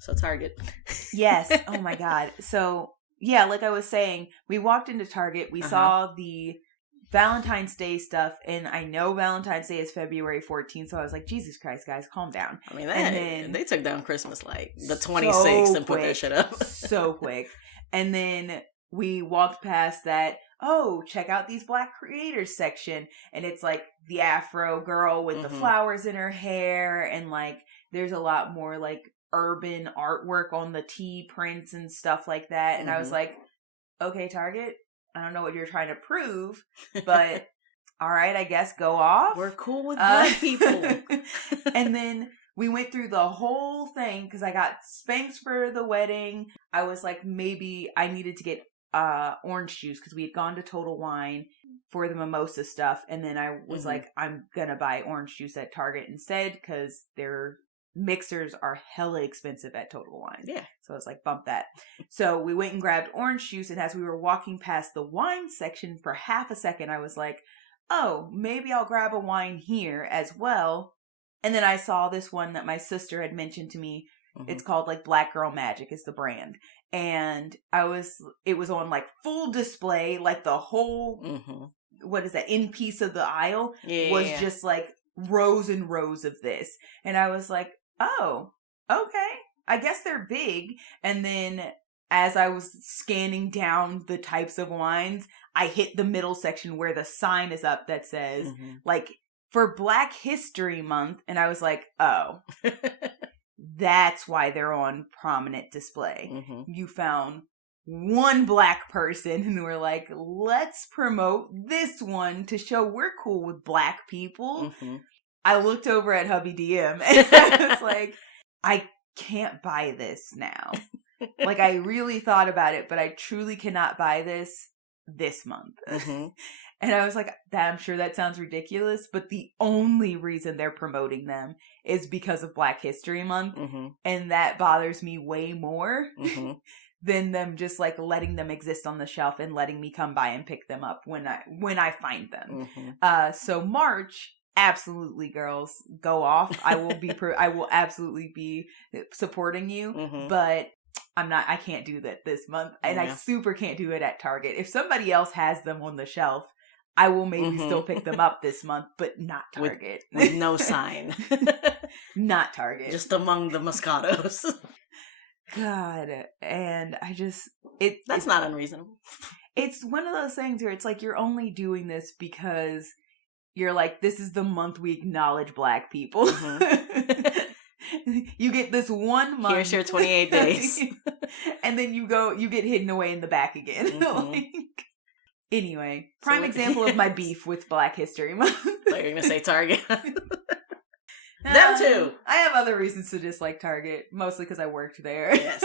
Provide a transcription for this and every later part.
So Target. Yes. Oh my God. So yeah, like I was saying, we walked into Target. We saw the Valentine's Day stuff, and I know Valentine's Day is February 14th, so I was like, Jesus Christ, guys, calm down. I mean, they took down Christmas like the 26th and put that shit up. So quick. And then we walked past that, oh, check out these Black creators section. And it's like the Afro girl with the flowers in her hair, and like there's a lot more like urban artwork on the tee prints and stuff like that. And I was like, okay, Target, I don't know what you're trying to prove, but all right, I guess go off. We're cool with Black people. And then we went through the whole thing because I got Spanx for the wedding. I was like, maybe I needed to get orange juice because we had gone to Total Wine for the mimosa stuff. And then I was like, I'm going to buy orange juice at Target instead because their mixers are hella expensive at Total Wine. Yeah. So I was like, bump that. So we went and grabbed orange juice. And as we were walking past the wine section for half a second, I was like, oh, maybe I'll grab a wine here as well. And then I saw this one that my sister had mentioned to me. It's called like Black Girl Magic is the brand. And it was on like full display, like the whole, what is that, end piece of the aisle was just like rows and rows of this. And I was like, oh, okay, I guess they're big. And then as I was scanning down the types of wines, I hit the middle section where the sign is up that says like for Black History Month. And I was like, oh, that's why they're on prominent display. You found one Black person and we're like, let's promote this one to show we're cool with Black people. I looked over at Hubby DM and I was like, I can't buy this now. Like, I really thought about it, but I truly cannot buy this month. And I was like, I'm sure that sounds ridiculous, but the only reason they're promoting them is because of Black History Month. And that bothers me way more than them just like letting them exist on the shelf and letting me come by and pick them up when I find them. So March, absolutely, girls, go off. I will absolutely be supporting you, but I can't do that this month. And I super can't do it at Target. If somebody else has them on the shelf, I will maybe still pick them up this month, but not Target. With no sign. Not Target. Just among the Moscatos. God. And that's not unreasonable. It's one of those things where it's like you're only doing this because you're like, this is the month we acknowledge Black people. You get this 1 month. Here's your 28 days. And then you get hidden away in the back again. Anyway, prime example of my beef with Black History Month. You're going to say Target. Them too. I have other reasons to dislike Target, mostly because I worked there. Yes.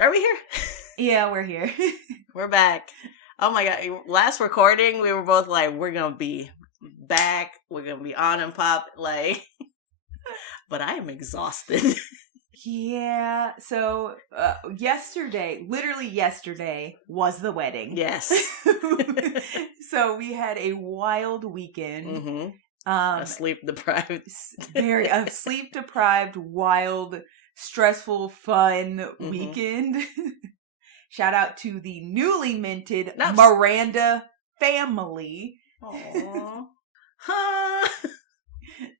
Are we here? Yeah, we're here. We're back. Oh my God. Last recording, we were both like, we're going to be back. We're going to be on and pop. Like, but I am exhausted. Yeah. So, literally yesterday was the wedding. Yes. So we had a wild weekend. A sleep-deprived. A sleep-deprived, wild, stressful, fun weekend. Shout out to the newly minted Miranda family. Aww.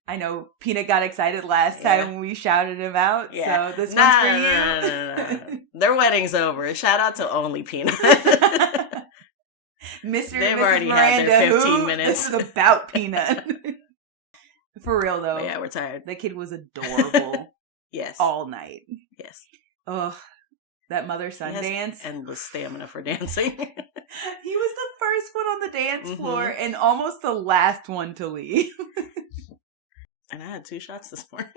I know Peanut got excited last time when we shouted him out. So this one's for you. No. Their wedding's over. Shout out to only Peanut. Mr. and They've Mrs. already Miranda, had their 15 minutes. This is about Peanut. For real though. But yeah, we're tired. The kid was adorable. Yes. All night. Yes. Ugh. That mother-son dance. Endless stamina for dancing. He was the first one on the dance floor and almost the last one to leave. And I had 2 shots this morning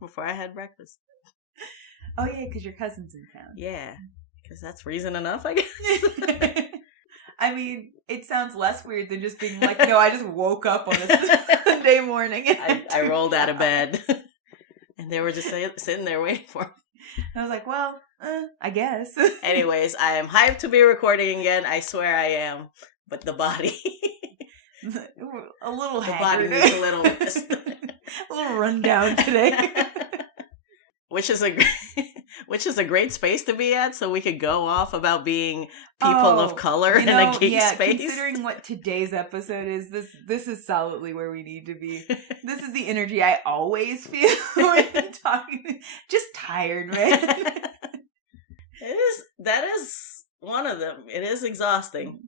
before I had breakfast. Oh yeah, because your cousin's in town. Yeah, because that's reason enough, I guess. I mean, it sounds less weird than just being like, no, I just woke up on a Sunday morning. I rolled out of bed. And they were just sitting there waiting for me. I was like, well, I guess. Anyways, I am hyped to be recording again. I swear I am. But the body... a little the haggard. body needs a little rest. A little rundown today. Which is a great space to be at, so we could go off about being people of color in a geek space. Considering what today's episode is, this is solidly where we need to be. This is the energy I always feel when talking. Just tired, man. That is one of them. It is exhausting.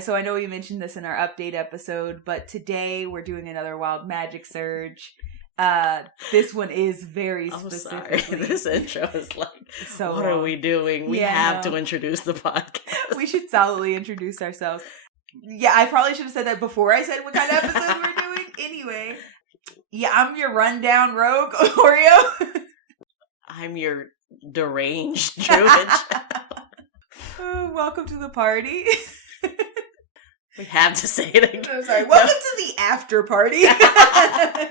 So I know we mentioned this in our update episode, but today we're doing another Wild Magic Surge. This one is very specific. Sorry. This intro is like, so what are we doing? We have to introduce the podcast. We should solidly introduce ourselves. Yeah, I probably should have said that before I said what kind of episode we're doing. Anyway, yeah, I'm your rundown rogue, Oreo. I'm your deranged druid. Welcome to the party. We have to say it again. I'm sorry. Welcome to the after party. I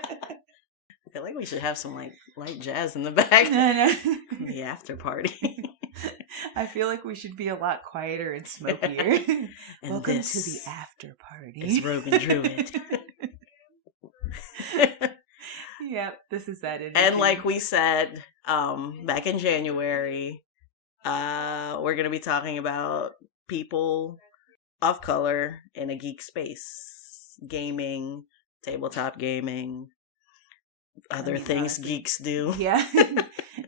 feel like we should have some like light jazz in the back. The after party. I feel like we should be a lot quieter and smokier. And welcome to the after party. It's Rogue and Druid. Yep, this is that energy. And like we said, back in January, we're gonna be talking about people of color in a geek space. Gaming, tabletop gaming, other things geeks do. Yeah.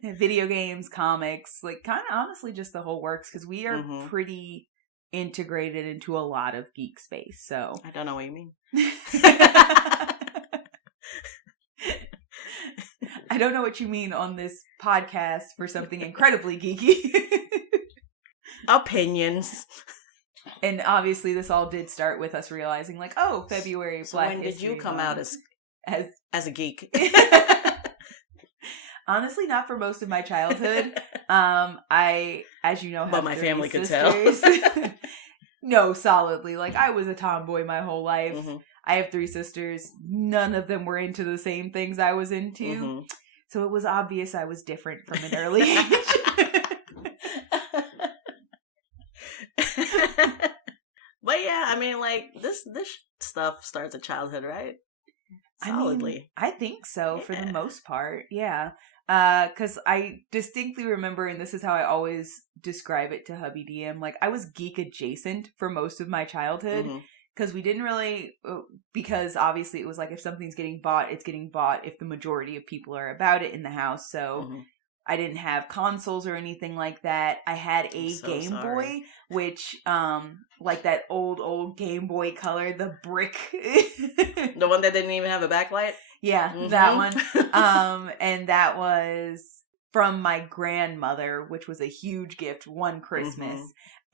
Video games, comics, like kind of honestly just the whole works, because we are pretty integrated into a lot of geek space. So I don't know what you mean. I don't know what you mean on this podcast for something incredibly geeky. Opinions. And obviously this all did start with us realizing like, oh, February, so Black when did you come out as a geek? Honestly, not for most of my childhood. I, as you know, have but my family sisters. Could tell. No, solidly. Like, I was a tomboy my whole life. Mm-hmm. I have 3 sisters. None of them were into the same things I was into. Mm-hmm. So it was obvious I was different from an early age. But yeah, I mean, like, this stuff starts at childhood, right? Solidly. I think so, for the most part. Yeah. Because I distinctly remember, and this is how I always describe it to hubby DM, like, I was geek adjacent for most of my childhood. Because we didn't really, because obviously it was like, if something's getting bought, it's getting bought if the majority of people are about it in the house. So I didn't have consoles or anything like that. I had a Game Boy, which, like that old Game Boy color, the brick. The one that didn't even have a backlight? Yeah, that one. And that was from my grandmother, which was a huge gift one Christmas.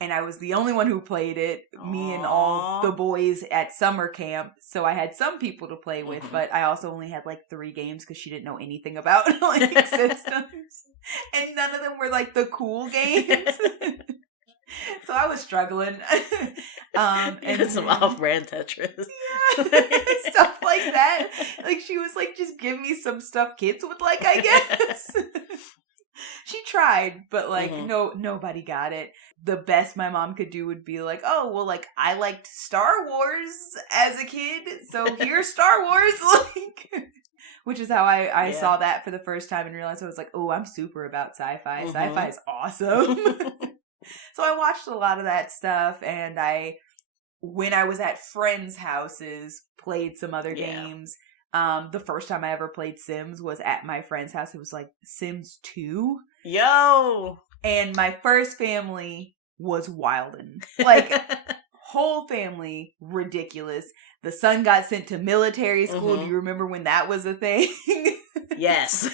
And I was the only one who played it, me and all the boys at summer camp. So I had some people to play with, but I also only had like 3 games because she didn't know anything about like systems. And none of them were like the cool games. So I was struggling. And some off-brand Tetris. Yeah, stuff like that. Like, she was like, just give me some stuff kids would like, I guess. She tried, but like, nobody got it. The best my mom could do would be like, oh, well, like, I liked Star Wars as a kid, so here's Star Wars, like, which is how I saw that for the first time and realized I was like, oh, I'm super about sci-fi. Sci-fi is awesome. So I watched a lot of that stuff, and when I was at friends' houses, played some other games. The first time I ever played Sims was at my friend's house. It was like Sims 2. Yo! And my first family was wildin'. Like, whole family, ridiculous. The son got sent to military school. Do you remember when that was a thing? Yes.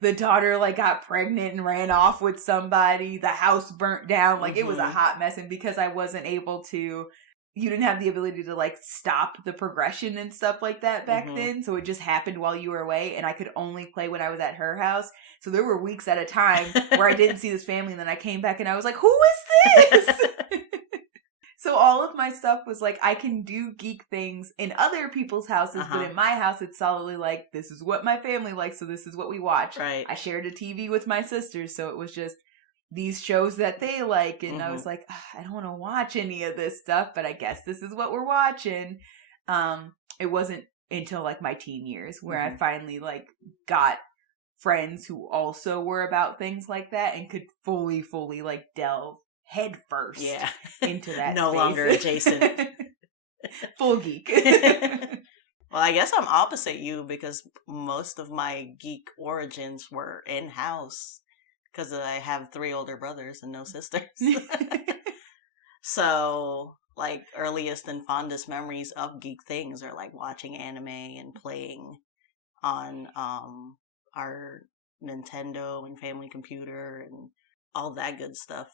The daughter, like, got pregnant and ran off with somebody. The house burnt down. Like, it was a hot mess. And because I wasn't able to... You didn't have the ability to, like, stop the progression and stuff like that back then. So it just happened while you were away. And I could only play when I was at her house. So there were weeks at a time where I didn't see this family. And then I came back and I was like, who is this? So all of my stuff was like, I can do geek things in other people's houses, but in my house, it's solidly like, this is what my family likes, so this is what we watch. Right. I shared a TV with my sisters, so it was just these shows that they like, and I was like, I don't want to watch any of this stuff, but I guess this is what we're watching. It wasn't until like my teen years where I finally like got friends who also were about things like that and could fully like delve head first into that no space. longer adjacent. Full geek. Well, I guess I'm opposite you because most of my geek origins were in-house because I have 3 older brothers and no sisters. So, like, earliest and fondest memories of geek things are like watching anime and playing on our Nintendo and family computer and all that good stuff.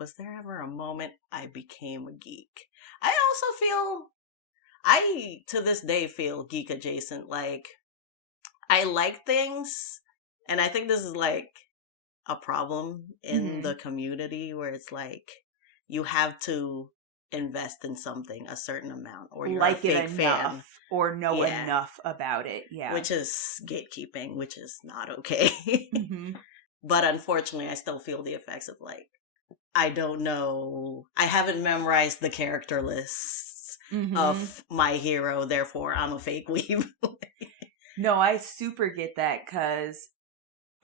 Was there ever a moment I became a geek? I to this day feel geek adjacent. Like, I like things, and I think this is like a problem in the community where it's like, you have to invest in something a certain amount or you're like a fake fan. Or know enough about it. Yeah. Which is gatekeeping, which is not okay. But unfortunately, I still feel the effects of like, I don't know. I haven't memorized the character lists of my hero, therefore I'm a fake weeb. No, I super get that because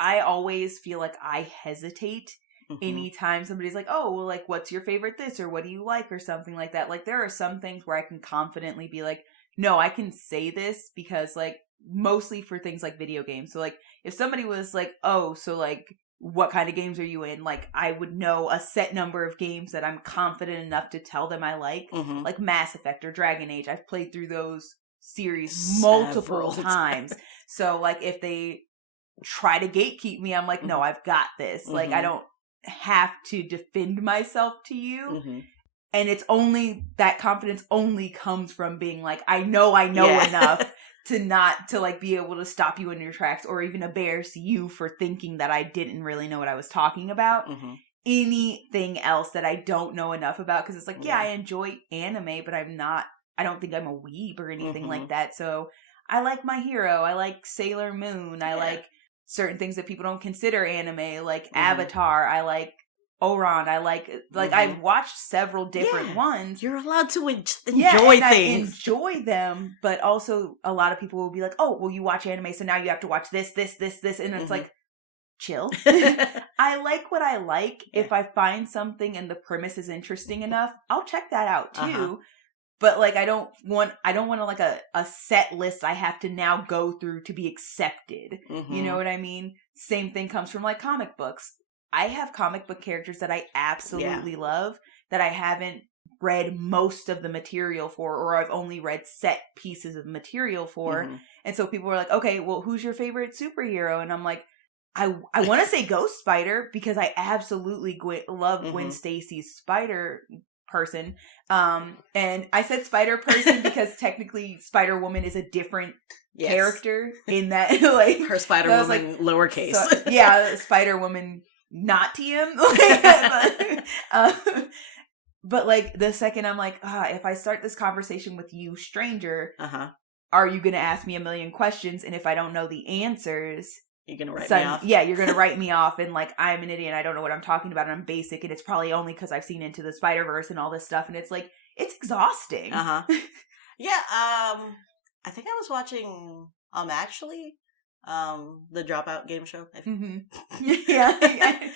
I always feel like I hesitate anytime somebody's like, oh, well, like, what's your favorite this or what do you like or something like that. Like, there are some things where I can confidently be like, no, I can say this because, like, mostly for things like video games. So, like, if somebody was like, oh, so, like, what kind of games are you in? Like, I would know a set number of games that I'm confident enough to tell them I like Mass Effect or Dragon Age. I've played through those series multiple times. So, like, if they try to gatekeep me, I'm like, no, I've got this. Like, I don't have to defend myself to you. And it's only, that confidence only comes from being like, I know enough to like be able to stop you in your tracks or even embarrass you for thinking that I didn't really know what I was talking about. Anything else that I don't know enough about, because it's like, I enjoy anime, but I don't think I'm a weeb or anything like that. So I like My Hero, I like Sailor Moon, I like certain things that people don't consider anime, like Avatar, I like Oran, I like I've watched several different ones. You're allowed to enjoy things. I enjoy them, but also a lot of people will be like, oh, well, you watch anime, so now you have to watch this, and it's like, chill. I like what I like. If I find something and the premise is interesting enough, I'll check that out too. But like, I don't want to like a set list I have to now go through to be accepted. You know what I mean? Same thing comes from like comic books. I have comic book characters that I absolutely love that I haven't read most of the material for, or I've only read set pieces of material for. And so people were like, okay, well, who's your favorite superhero? And I'm like, I want to say Ghost Spider because I absolutely love Gwen Stacy's Spider person. And I said Spider person because technically Spider Woman is a different character in that, like, her Spider Woman, like, lowercase. So, Spider Woman, not TM. But like the second I'm like, if I start this conversation with you, stranger, are you going to ask me a million questions? And if I don't know the answers, you're going to write me off. Yeah, you're going to write me off. And like, I'm an idiot and I don't know what I'm talking about. And I'm basic. And it's probably only because I've seen Into the Spider-Verse and all this stuff. And it's like, it's exhausting. Yeah. I think I was watching, actually, the Dropout game show. Yeah.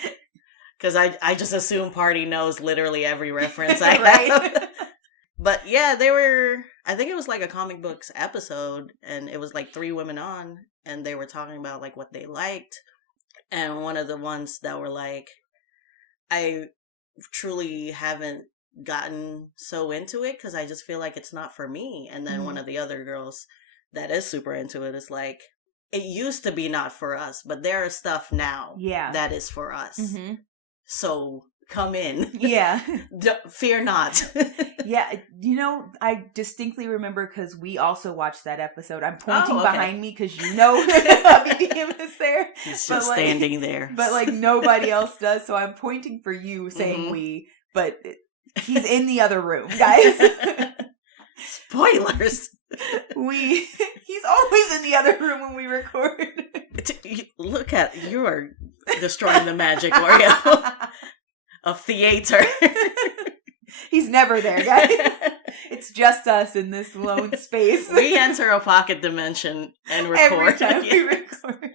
Because I just assume Party knows literally every reference I have. But yeah, I think it was like a comic books episode, and it was like 3 women on, and they were talking about like what they liked. And one of the ones that were like, I truly haven't gotten so into it because I just feel like it's not for me. And then one of the other girls that is super into it is like, it used to be not for us, but there is stuff now that is for us. So come in. Yeah. Fear not. Yeah. You know, I distinctly remember because we also watched that episode. I'm pointing behind me because you know BDM is there. He's just standing there. But like nobody else does. So I'm pointing for you saying we, but He's in the other room, guys. Spoilers. He's always in the other room when we record. Look at, you are destroying the magic, Oreo, of theater. He's never there, guys. It's just us in this lone space. We enter a pocket dimension and record. Every time we record.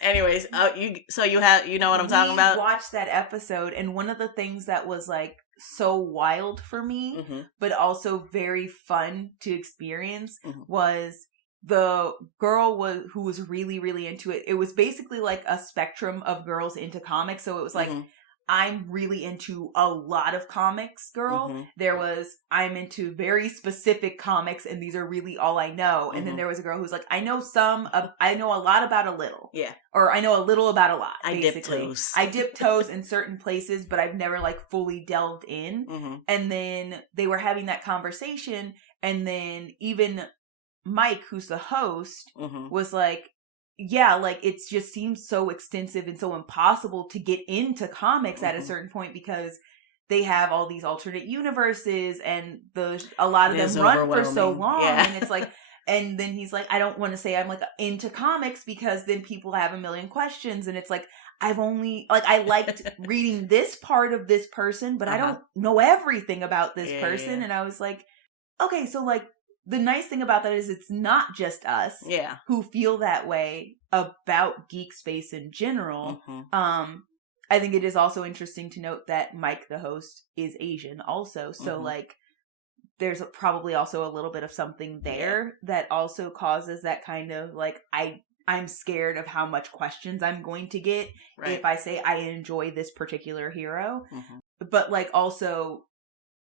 Anyways, you know what I'm talking about? We watched that episode, and one of the things that was like so wild for me, but also very fun to experience, was the girl who was really, really into it. It was basically like a spectrum of girls into comics. So it was like, I'm really into a lot of comics, girl. There was, I'm into very specific comics, and these are really all I know. And then there was a girl who's like, I know a lot about a little. Yeah. Or I know a little about a lot, basically. I dip toes in certain places, but I've never like fully delved in. And then they were having that conversation, and then even Mike, who's the host, was like, yeah, like it just seems so extensive and so impossible to get into comics at a certain point because they have all these alternate universes and a lot of them run for so long. Yeah. And it's like, and then he's like, I don't want to say I'm like into comics because then people have a million questions. And it's like, I liked reading this part of this person, but I don't know everything about this person. Yeah. And I was like, okay, so like, the nice thing about that is it's not just us who feel that way about Geek Space in general. I think it is also interesting to note that Mike, the host, is Asian also. So like there's probably also a little bit of something there that also causes that kind of like, I'm scared of how much questions I'm going to get if I say I enjoy this particular hero. But like also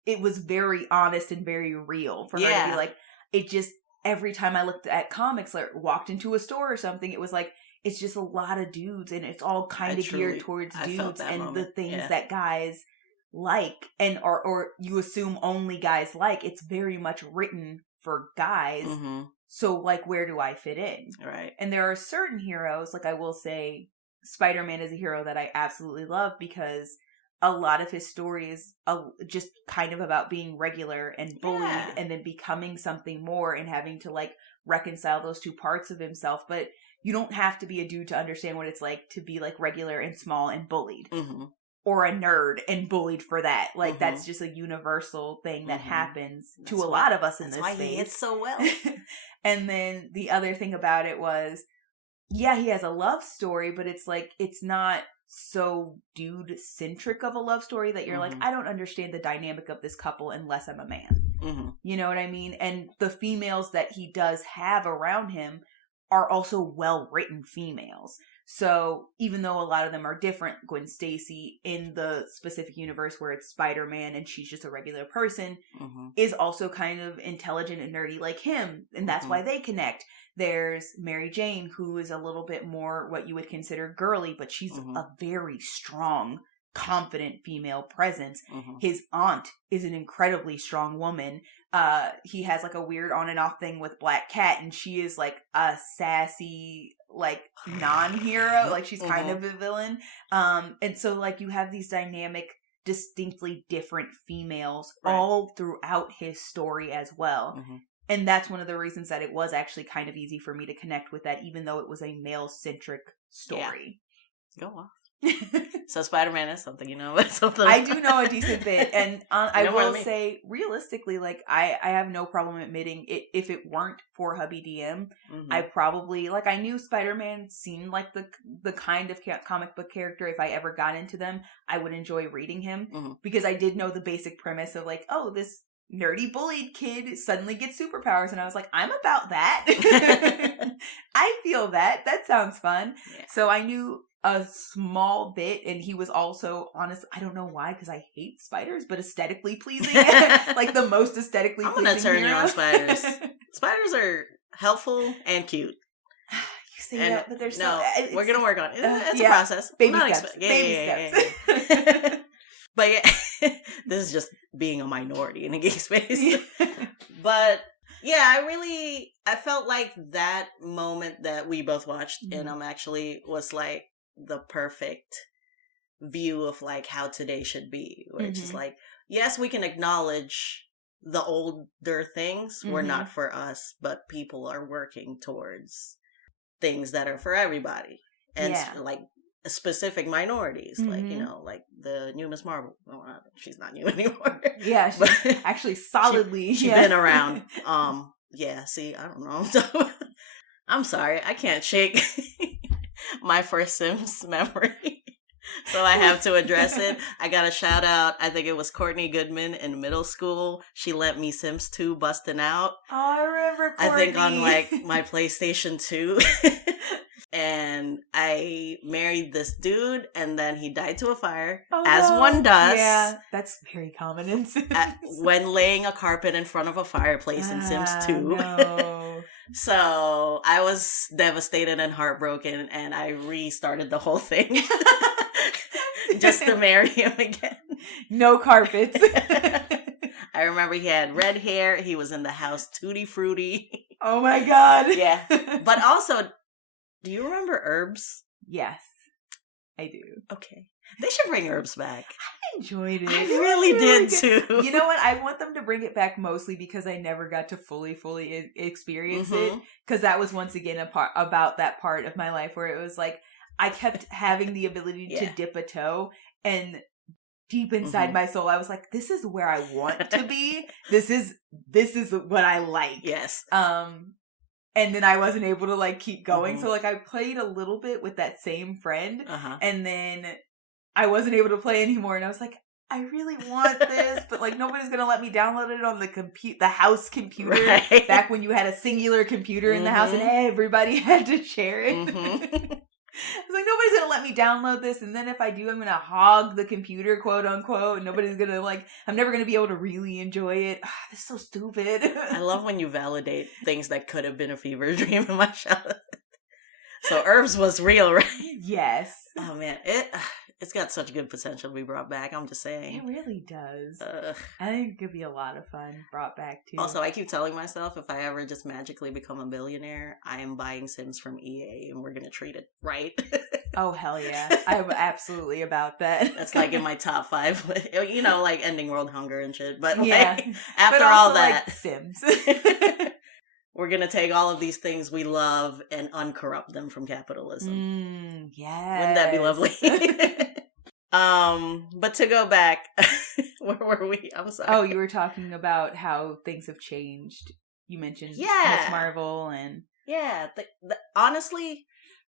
it was very honest and very real for her to be like, it just, every time I looked at comics, like walked into a store or something, it was like, it's just a lot of dudes and it's all kind of geared towards dudes and the things that guys like and or you assume only guys like. It's very much written for guys. So like, where do I fit in? Right. And there are certain heroes, like I will say, Spider-Man is a hero that I absolutely love because a lot of his story is just kind of about being regular and bullied and then becoming something more and having to like reconcile those two parts of himself. But you don't have to be a dude to understand what it's like to be like regular and small and bullied or a nerd and bullied for that. Like that's just a universal thing that happens to a lot of us in this space. That's why he hits so well. And then the other thing about it was, yeah, he has a love story, but it's like, it's not so dude centric of a love story that you're like, I don't understand the dynamic of this couple unless I'm a man. You know what I mean? And the females that he does have around him are also well written females. So even though a lot of them are different, Gwen Stacy in the specific universe where it's Spider-Man and she's just a regular person is also kind of intelligent and nerdy like him. And that's why they connect. There's Mary Jane, who is a little bit more what you would consider girly, but she's a very strong, confident female presence. His aunt is an incredibly strong woman. He has like a weird on and off thing with Black Cat, and she is like a sassy, like non-hero. Like she's kind of a villain. And so like you have these dynamic, distinctly different females all throughout his story as well. And that's one of the reasons that it was actually kind of easy for me to connect with that, even though it was a male-centric story. Go off. So Spider-Man is something, you know, something. I do know a decent bit, and I will say, realistically, like I have no problem admitting it. If it weren't for Hubby DM, I probably like I knew Spider-Man seemed like the kind of comic book character. If I ever got into them, I would enjoy reading him because I did know the basic premise of like, oh, this nerdy bullied kid suddenly gets superpowers, and I was like, I'm about that. I feel that sounds fun. So I knew a small bit, and he was also, honest, I don't know why, because I hate spiders, but aesthetically pleasing. Like the most aesthetically pleasing. I'm gonna turn you on spiders. Spiders are helpful and cute. You say that, but there's we're gonna work on it. It's a process. Baby steps. Baby steps. But yeah, this is just being a minority in a geek space. But yeah, I felt like that moment that we both watched and actually was like the perfect view of like how today should be. Where it's just like, yes, we can acknowledge the older things were Mhm. not for us, but people are working towards things that are for everybody. And Yeah. like specific minorities, like, you Mhm. know, like the new Miss Marvel. Well, she's not new anymore. Yeah, But she's actually solidly. she been around. Yeah, see, I don't know. I'm sorry, I can't shake my first Sims memory. So I have to address it. I got a shout out. I think it was Courtney Goodman in middle school. She lent me Sims 2 busting out. Oh, I remember Courtney. I think on like my PlayStation 2. And I married this dude, and then he died to a fire, as one does. Yeah, that's very common in Sims. When laying a carpet in front of a fireplace in Sims 2. No. So I was devastated and heartbroken, and I restarted the whole thing just to marry him again. No carpets. I remember he had red hair. He was in the house tutti frutti. Oh my god. Yeah. But also, do you remember Herbs? Yes, I do. Okay. They should bring Herbs back. I enjoyed it. I really did too. You know what? I want them to bring it back mostly because I never got to fully experience it. Because that was once again about that part of my life where it was like I kept having the ability to dip a toe, and deep inside my soul, I was like, "This is where I want to be. This is what I like." Yes. And then I wasn't able to like keep going. So like I played a little bit with that same friend, and then I wasn't able to play anymore. And I was like, I really want this, but like nobody's gonna let me download it on the house computer. Right. Back when you had a singular computer in the house and everybody had to share it. I was like, nobody's gonna let me download this, and then if I do, I'm gonna hog the computer, quote unquote. And nobody's gonna I'm never gonna be able to really enjoy it. This is so stupid. I love when you validate things that could have been a fever dream in my childhood. So Herbs was real, right? Yes. Oh man, it's got such good potential to be brought back. I'm just saying. It really does. I think it could be a lot of fun brought back too. Also, I keep telling myself if I ever just magically become a billionaire, I am buying Sims from EA and we're going to treat it right. Oh, hell yeah. I'm absolutely about that. That's like in my top 5. You know, like ending world hunger and shit. But yeah. like, after all that. Like Sims. We're going to take all of these things we love and uncorrupt them from capitalism. Yes. Wouldn't that be lovely? But to go back, where were we? I'm sorry. Oh, you were talking about how things have changed. You mentioned Miss Marvel and... Yeah. Honestly,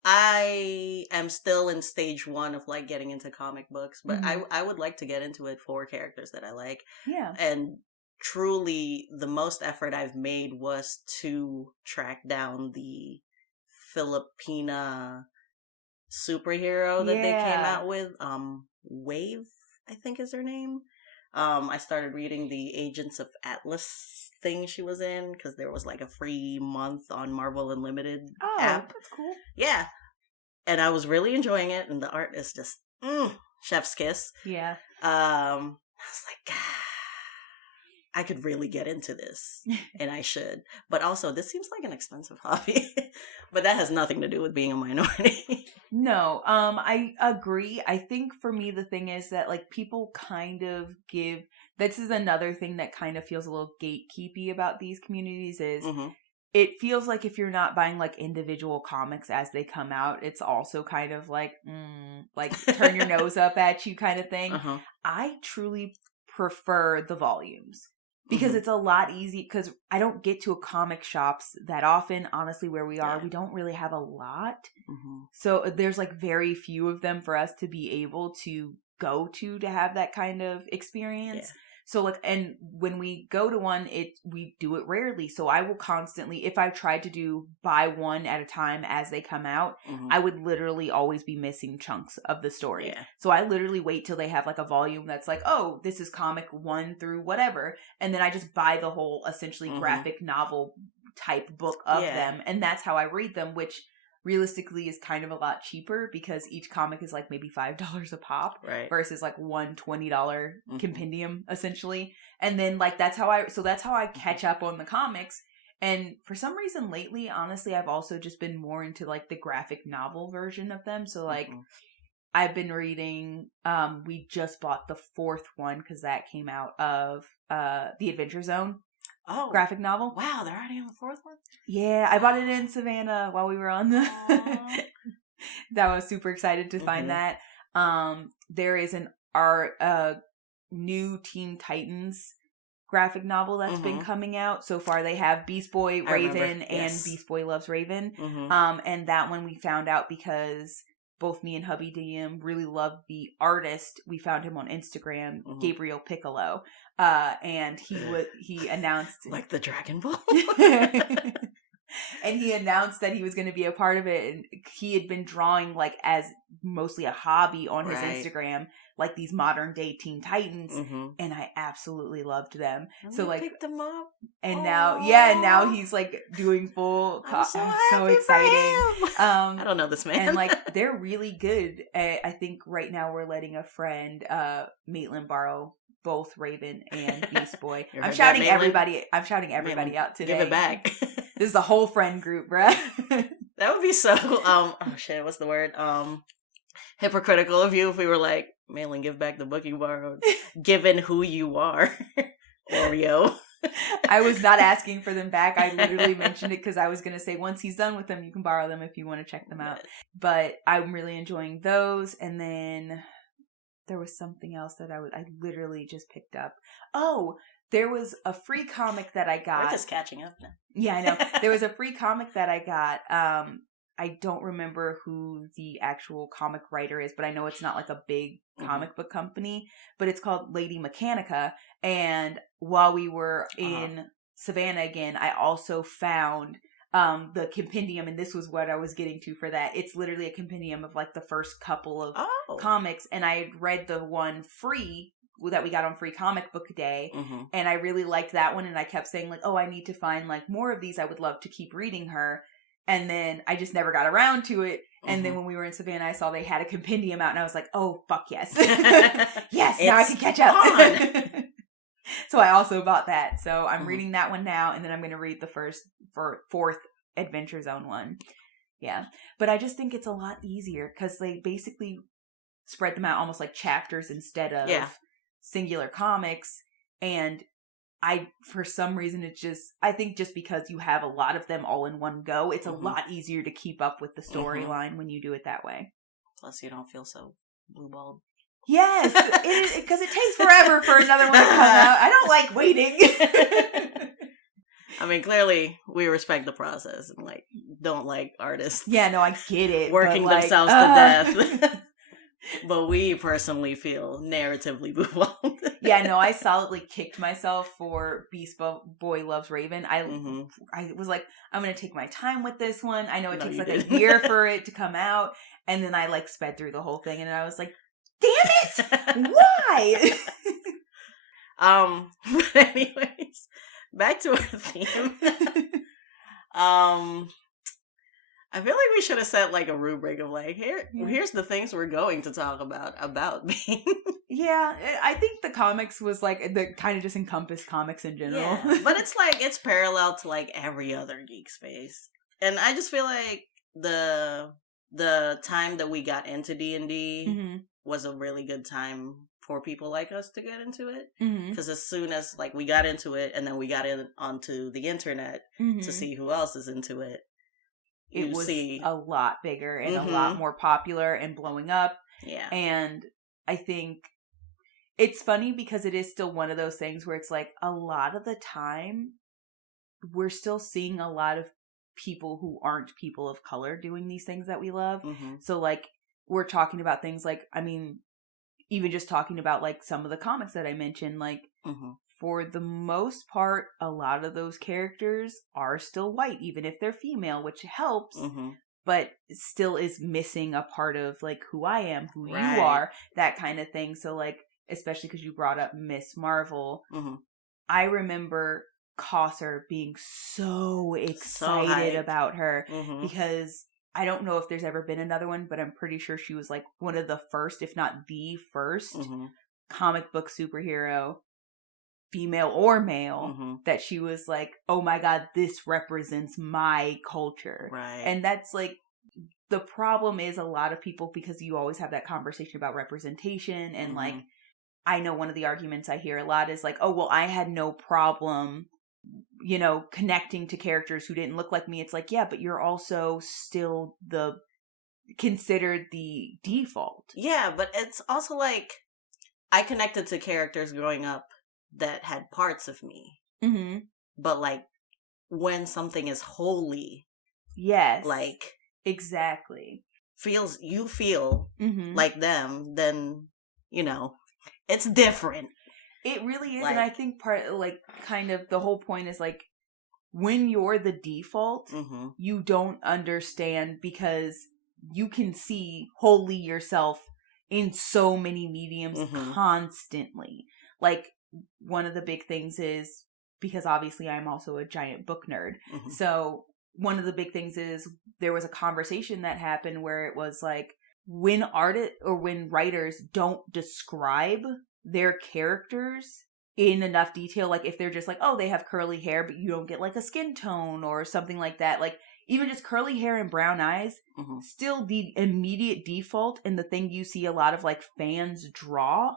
I am still in stage 1 of like getting into comic books, but I would like to get into it for characters that I like. Yeah. And truly, the most effort I've made was to track down the Filipina superhero that they came out with. Wave, I think is her name. I started reading the Agents of Atlas thing she was in because there was like a free month on Marvel Unlimited app. That's cool. Yeah. And I was really enjoying it, and the art is just chef's kiss. Yeah. I was like, I could really get into this, and I should. But also, this seems like an expensive hobby. But that has nothing to do with being a minority. No, I agree. I think for me, the thing is that like people kind of give, this is another thing that kind of feels a little gatekeepy about these communities is it feels like if you're not buying like individual comics as they come out, it's also kind of like turn your nose up at you kind of thing. I truly prefer the volumes. Because it's a lot easier, because I don't get to a comic shops that often. Honestly, where we are, we don't really have a lot. So there's like very few of them for us to be able to go to have that kind of experience. So like, and when we go to one, we do it rarely. So I will constantly, if I've tried to buy one at a time as they come out, I would literally always be missing chunks of the story. So I literally wait till they have like a volume that's like, oh, this is comic 1 through whatever. And then I just buy the whole essentially graphic novel type book of them. And that's how I read them, which realistically is kind of a lot cheaper because each comic is like maybe $5 a pop versus like one $20 compendium essentially. And then like that's how I catch up on the comics. And for some reason lately, honestly, I've also just been more into like the graphic novel version of them. So like I've been reading, we just bought the 4th one because that came out of the Adventure Zone graphic novel. Wow, they're already on the 4th one? Yeah, I bought it in Savannah while we were on the... That was super excited to find that. There is our new Teen Titans graphic novel that's been coming out. So far they have Beast Boy, Raven, and Beast Boy Loves Raven. And that one we found out because both me and hubby DM really love the artist. We found him on Instagram, Gabriel Piccolo. And he announced... Like the Dragon Ball? And he announced that he was going to be a part of it. And he had been drawing like as mostly a hobby on his Instagram, like these modern day Teen Titans. And I absolutely loved them. So like picked them up. And now he's like doing full. I'm so exciting. I don't know this man. And like they're really good. I think right now we're letting a friend, Maitland, borrow both Raven and Beast Boy. I'm shouting everybody Maitland, out today. Give it back. This is a whole friend group, bruh. That would be so, what's the word? Hypocritical of you if we were like, Maitland, give back the book you borrowed, given who you are, Oreo. I was not asking for them back. I literally mentioned it because I was going to say, once he's done with them, you can borrow them if you want to check them out. But I'm really enjoying those. And then there was something else that I literally just picked up. Oh, there was a free comic that I got. We're just catching up now. Yeah, I know. There was a free comic that I got. I don't remember who the actual comic writer is, but I know it's not like a big comic book company. But it's called Lady Mechanica. And while we were in Savannah again, I also found the compendium, and this was what I was getting to for that. It's literally a compendium of like the first couple of comics, and I had read the one free that we got on Free Comic Book Day, and I really liked that one, and I kept saying like, oh, I need to find like more of these. I would love to keep reading her. And then I just never got around to it. And then when we were in Savannah, I saw they had a compendium out, and I was like, oh, fuck yes. Yes, now I can catch up. So I also bought that. So I'm reading that one now, and then I'm going to read the 4th Adventure Zone one. Yeah. But I just think it's a lot easier because they basically spread them out almost like chapters instead of singular comics. And for some reason, I think just because you have a lot of them all in one go, it's a lot easier to keep up with the storyline when you do it that way. Plus, you don't feel so blue-balled. Yes, because it takes forever for another one to come out. I don't like waiting. I mean, clearly, we respect the process and like don't like artists. Yeah, no, I get it. Working themselves to death. But we personally feel narratively blue-balled. Yeah, no, I solidly kicked myself for Beast Boy Loves Raven. I was like, I'm going to take my time with this one. I know it takes like a year for it to come out. And then I like sped through the whole thing, and I was like, damn it! Why? But anyways, back to our theme. I feel like we should have set like a rubric of like, here's the things we're going to talk about being. Yeah, I think the comics was like the kind of just encompassed comics in general. Yeah, but it's like it's parallel to like every other geek space, and I just feel like the time that we got into D&D was a really good time for people like us to get into it, because as soon as like we got into it, and then we got onto the internet to see who else is into it. It was a lot bigger and a lot more popular and blowing up. Yeah. And I think it's funny because it is still one of those things where it's like a lot of the time we're still seeing a lot of people who aren't people of color doing these things that we love. So like we're talking about things like, I mean, even just talking about like some of the comics that I mentioned, like for the most part, a lot of those characters are still white, even if they're female, which helps, but still is missing a part of like who I am, who you are, that kind of thing. So like, especially because you brought up Miss Marvel, I remember Cosser being so excited about her because I don't know if there's ever been another one, but I'm pretty sure she was like one of the first, if not the first comic book superhero, female or male, that she was like, oh my god, this represents my culture. Right. And that's like the problem is a lot of people, because you always have that conversation about representation and like, I know one of the arguments I hear a lot is like, oh, well, I had no problem, you know, connecting to characters who didn't look like me. It's like, yeah, but you're also still considered the default. Yeah, but it's also like, I connected to characters growing up that had parts of me. Mm-hmm. But like, when something is wholly, yes, like, exactly, you feel like them, then, you know, it's different. It really is. Like, and I think kind of the whole point is like, when you're the default, you don't understand, because you can see wholly yourself in so many mediums constantly. Like, one of the big things is, because obviously I'm also a giant book nerd, so one of the big things is there was a conversation that happened where it was like, when writers don't describe their characters in enough detail, like if they're just like, oh, they have curly hair, but you don't get like a skin tone or something like that, like even just curly hair and brown eyes, still the immediate default and the thing you see a lot of like fans draw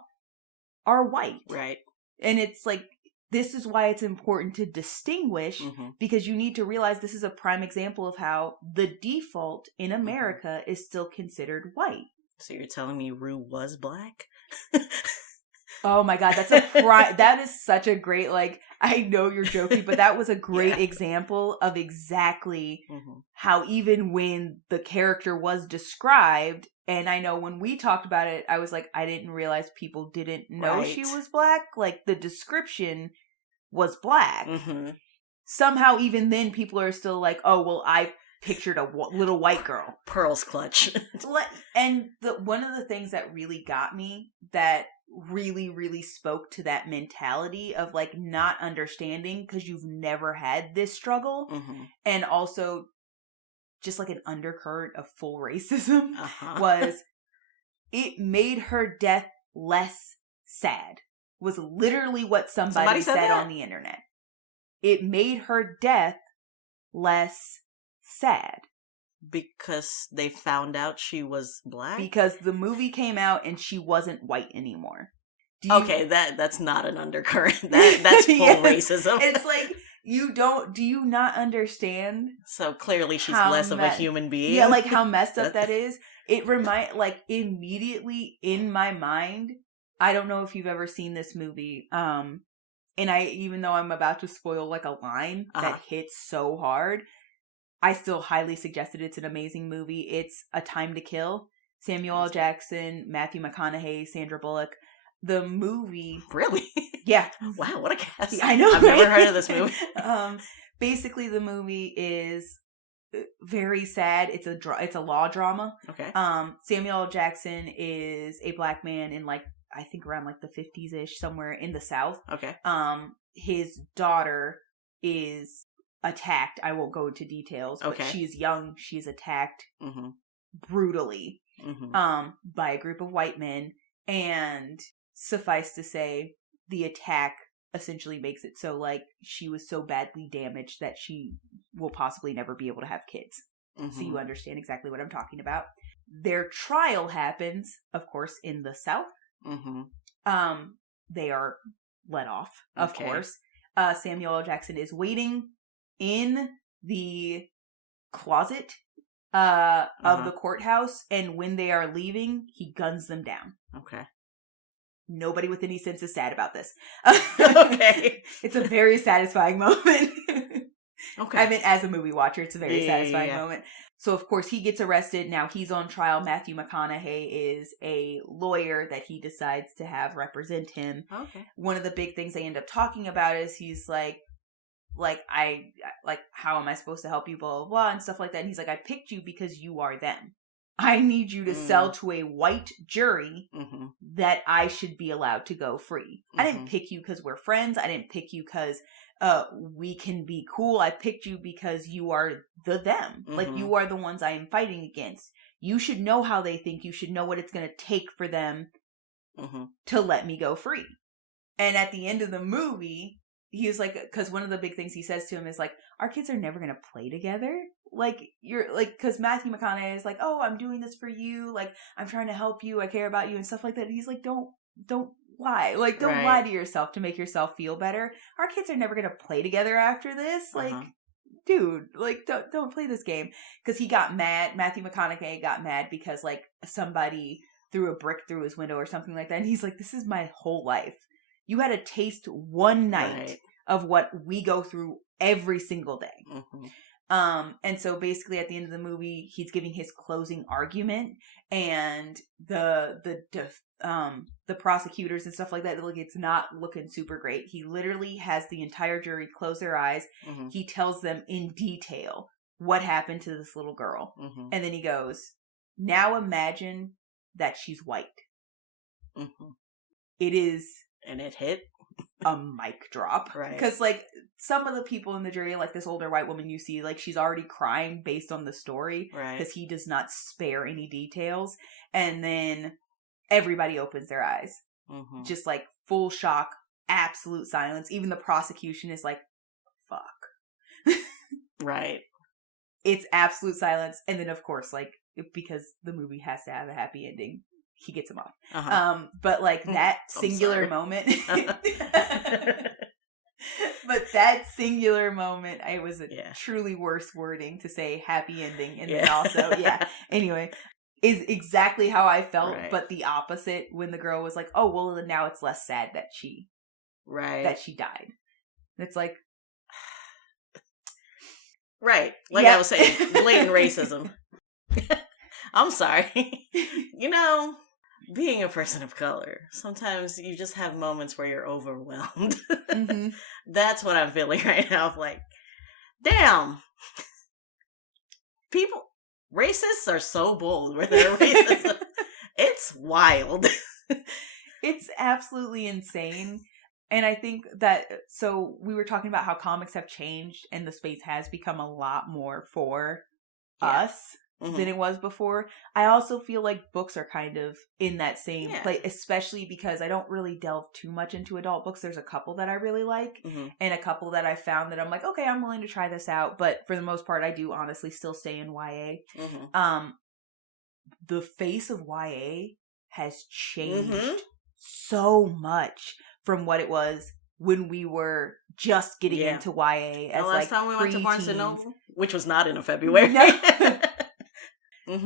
are white. Right. And it's like, this is why it's important to distinguish, because you need to realize this is a prime example of how the default in America is still considered white. So you're telling me Rue was black? Oh my God, that's that is such a great, like, I know you're joking, but that was a great example of exactly how even when the character was described, and I know when we talked about it, I was like, I didn't realize people didn't know she was black. Like, the description was black. Somehow even then people are still like, oh, well, I pictured a little white girl. Pearl's clutch. And one of the things that really got me, that really, really spoke to that mentality of like not understanding because you've never had this struggle, and also just like an undercurrent of full racism, was it made her death less sad, was literally what somebody said on the internet. It made her death less sad. Because they found out she was black? Because the movie came out and she wasn't white anymore. Okay, that's not an undercurrent. That's full racism. It's like, do you not understand? So clearly she's less of a human being. Yeah, like how messed up that is. It immediately in my mind, I don't know if you've ever seen this movie, and even though I'm about to spoil like a line that hits so hard, I still highly suggest it. It's an amazing movie. It's A Time to Kill. Samuel L. Jackson, Matthew McConaughey, Sandra Bullock. The movie... Really? Yeah. Wow, what a cast. I know, I've never heard of this movie. Basically, the movie is very sad. It's a law drama. Okay. Samuel L. Jackson is a black man in like, I think around like the 50s-ish, somewhere in the South. Okay. His daughter is attacked. I won't go into details, but she's young. She's attacked brutally by a group of white men, and suffice to say, the attack essentially makes it so like she was so badly damaged that she will possibly never be able to have kids. So you understand exactly what I'm talking about. Their trial happens, of course, in the South. They are let off, of course. Samuel L. Jackson is waiting in the closet of the courthouse, and when they are leaving, he guns them down. Okay. Nobody with any sense is sad about this. Okay. It's a very satisfying moment. Okay. I mean, as a movie watcher, it's a very satisfying moment. So, of course, he gets arrested. Now he's on trial. Matthew McConaughey is a lawyer that he decides to have represent him. Okay. One of the big things they end up talking about is he's like, how am I supposed to help you, blah, blah, blah, and stuff like that. And he's like, I picked you because you are them. I need you to sell to a white jury that I should be allowed to go free. I didn't pick you because we're friends. I didn't pick you because we can be cool. I picked you because you are them. Like, you are the ones I am fighting against. You should know how they think. You should know what it's going to take for them to let me go free. And at the end of the movie, he was like, because one of the big things he says to him is like, our kids are never going to play together. Like, you're like, because Matthew McConaughey is like, oh, I'm doing this for you. Like, I'm trying to help you. I care about you and stuff like that. And he's like, don't lie. Like, don't lie to yourself to make yourself feel better. Our kids are never going to play together after this. Like, dude, like, don't play this game. Because he got mad. Matthew McConaughey got mad because, like, somebody threw a brick through his window or something like that. And he's like, this is my whole life. You had a taste one night of what we go through every single day. And so basically at the end of the movie, he's giving his closing argument, and the prosecutors and stuff like that, like, it's not looking super great. He literally has the entire jury close their eyes. He tells them in detail what happened to this little girl. And then he goes, now imagine that she's white. It is... And it hit a mic drop. Right. Because, like, some of the people in the jury, like this older white woman you see, like, she's already crying based on the story. Right. Because he does not spare any details. And then everybody opens their eyes. Just, like, full shock, absolute silence. Even the prosecution is like, fuck. Right. It's absolute silence. And then, of course, like, because the movie has to have a happy ending, he gets him off. But like that singular moment, but that singular moment, it was a truly worse wording to say happy ending. And then also, anyway, is exactly how I felt, but the opposite when the girl was like, oh, well, now it's less sad that she died. And it's like, right. Like I was saying, blatant racism. I'm sorry. You know, being a person of color, sometimes you just have moments where you're overwhelmed. That's what I'm feeling right now. Like, damn. Racists are so bold with their racism. It's wild. It's absolutely insane. And I think that, so we were talking about how comics have changed and the space has become a lot more for us than it was before. I also feel like books are kind of in that same place, especially because I don't really delve too much into adult books. There's a couple that I really like and a couple that I found that I'm like, okay, I'm willing to try this out. But for the most part, I do honestly still stay in YA. The face of YA has changed so much from what it was when we were just getting into YA. As the last time we went to Barnes & Noble, which was not in February. No.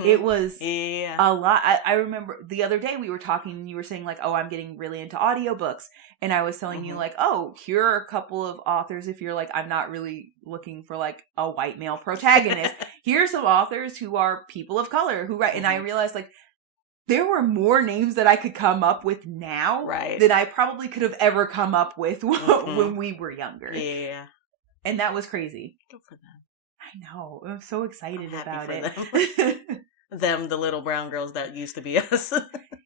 It was a lot. I remember the other day we were talking and you were saying like, oh, I'm getting really into audiobooks. And I was telling you like, oh, here are a couple of authors. If you're like, I'm not really looking for like a white male protagonist. Here's some authors who are people of color who write. And I realized like there were more names that I could come up with now than I probably could have ever come up with when we were younger. Yeah. And that was crazy. Good for them. I know. I'm so excited about it. Them, the little brown girls that used to be us.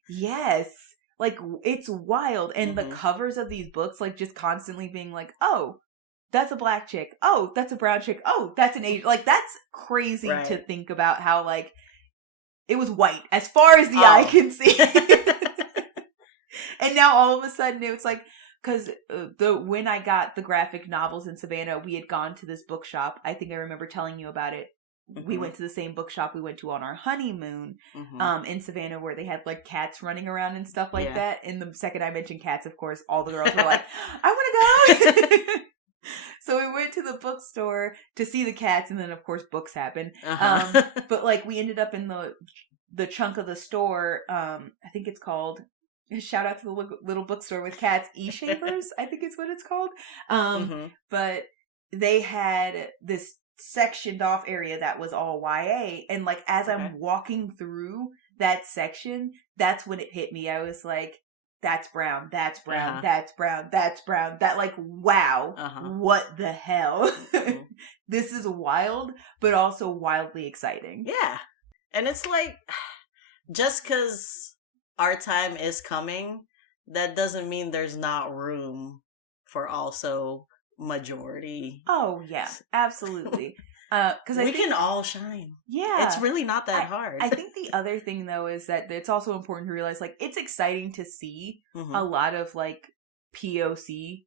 Yes. Like, it's wild. And the covers of these books, like, just constantly being like, oh, that's a black chick. Oh, that's a brown chick. Oh, that's an Asian. Like, that's crazy to think about how, like, it was white as far as the eye can see. And now all of a sudden it's like, because when I got the graphic novels in Savannah, we had gone to this bookshop. I think I remember telling you about it. We went to the same bookshop we went to on our honeymoon in Savannah, where they had like cats running around and stuff like that. And the second I mentioned cats, of course, all the girls were like, I want to go. So we went to the bookstore to see the cats, and then of course books happen. But like we ended up in the chunk of the store. I think it's called, shout out to the little bookstore with cats, E-Shavers, I think is what it's called. But they had this sectioned off area that was all YA, and like as I'm walking through that section, that's when it hit me. I was like, that's brown, that's brown, that's brown, that's brown. That like, wow, what the hell? This is wild, but also wildly exciting. Yeah. And it's like, just because our time is coming, that doesn't mean there's not room for also majority. Oh yeah, absolutely. Because we can all shine. Yeah, it's really not that hard. I think the other thing though is that it's also important to realize like it's exciting to see a lot of like PoC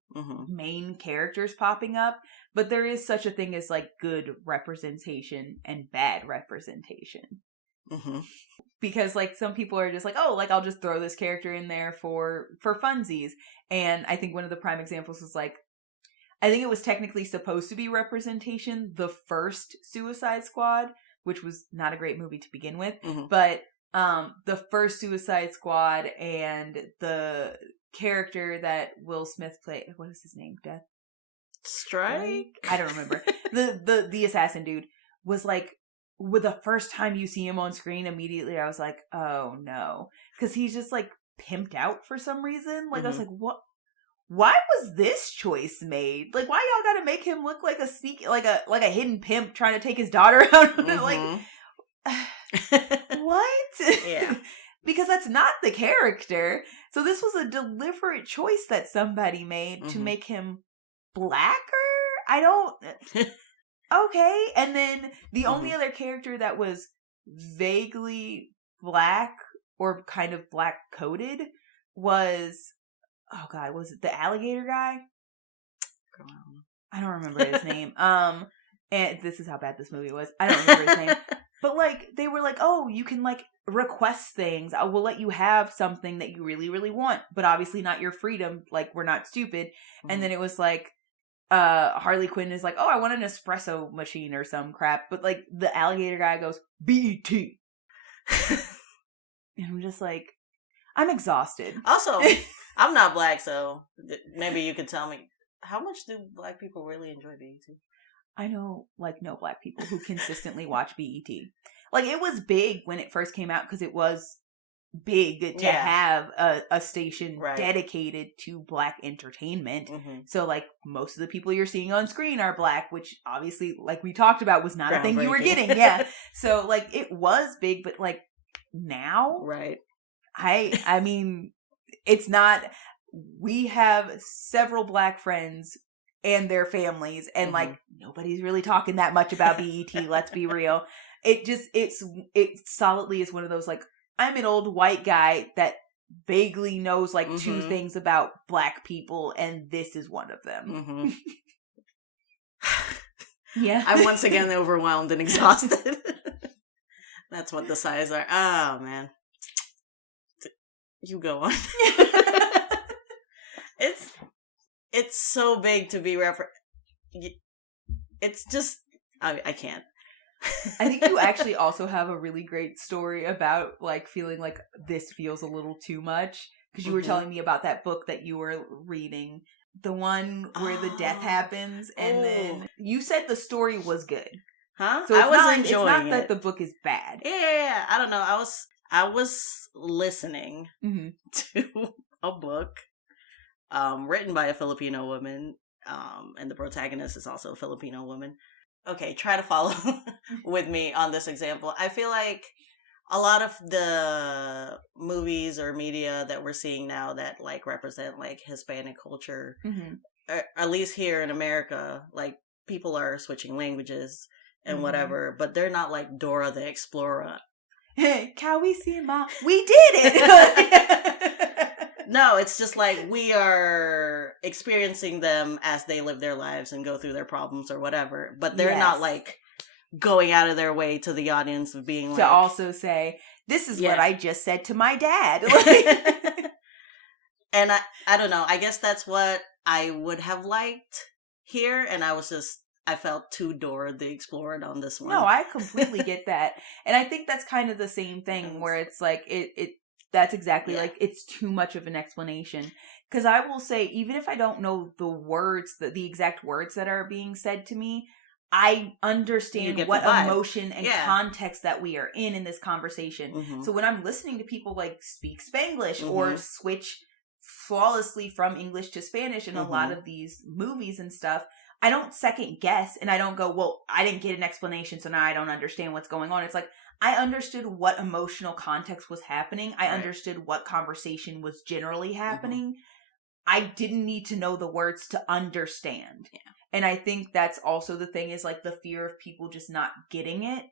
main characters popping up, but there is such a thing as like good representation and bad representation. Because like some people are just like, oh, like I'll just throw this character in there for funsies. And I think one of the prime examples is like, I think it was technically supposed to be representation, the first Suicide Squad, which was not a great movie to begin with, but the first Suicide Squad and the character that Will Smith played, what is his name? Death Strike? I don't remember. the assassin dude was like, with the first time you see him on screen, immediately I was like, oh no. Because he's just like pimped out for some reason. Like I was like, what? Why was this choice made? Like, why y'all gotta make him look like a sneaky, like a hidden pimp trying to take his daughter out? Like, what? Yeah. Because that's not the character. So this was a deliberate choice that somebody made to make him blacker? I don't... Okay. And then the only other character that was vaguely black or kind of black coded was, oh god, was it the alligator guy? I don't remember his name. And this is how bad this movie was. I don't remember his name. But like, they were like, oh, you can like request things. I will let you have something that you really, really want, but obviously not your freedom. Like, we're not stupid. And then it was like, Harley Quinn is like, oh, I want an espresso machine or some crap. But like the alligator guy goes, BET. And I'm just like, I'm exhausted. Also, I'm not black, so maybe you could tell me, how much do black people really enjoy BET? I know like no black people who consistently watch BET. Like it was big when it first came out because it was big to have a station dedicated to black entertainment. So like most of the people you're seeing on screen are black, which obviously like we talked about was not a thing you were getting. So like it was big, but like now I mean it's not. We have several black friends and their families and like nobody's really talking that much about BET. Let's be real. It solidly is one of those like, I'm an old white guy that vaguely knows like two things about black people, and this is one of them. Yeah. I'm once again overwhelmed and exhausted. That's what the sighs are. Oh, man. You go on. It's so big to be it's just, I can't. I think you actually also have a really great story about like feeling like this feels a little too much, because you were telling me about that book that you were reading, the one where the death happens, and then you said the story was good. Huh? So I was enjoying it. It's not that the book is bad. Yeah. I don't know. I was listening to a book written by a Filipino woman, and the protagonist is also a Filipino woman. Okay, try to follow with me on this example. I feel like a lot of the movies or media that we're seeing now that like represent like Hispanic culture, at least here in America, like people are switching languages and whatever, but they're not like Dora the Explorer. Hey, Kawishima, we did it! No, it's just like we are experiencing them as they live their lives and go through their problems or whatever. But they're not like going out of their way to the audience of being like... To also say, this is what I just said to my dad. And I don't know. I guess that's what I would have liked here. And I felt too Dora the Explorer on this one. No, I completely get that. And I think that's kind of the same thing where it's like, that's exactly like, it's too much of an explanation. Because I will say, even if I don't know the words, the exact words that are being said to me, I understand what emotion and context that we are in this conversation. So when I'm listening to people like speak Spanglish or switch flawlessly from English to Spanish in a lot of these movies and stuff, I don't second guess and I don't go, well, I didn't get an explanation, so now I don't understand what's going on. It's like, I understood what emotional context was happening. I understood what conversation was generally happening. I didn't need to know the words to understand. And I think that's also the thing is like the fear of people just not getting it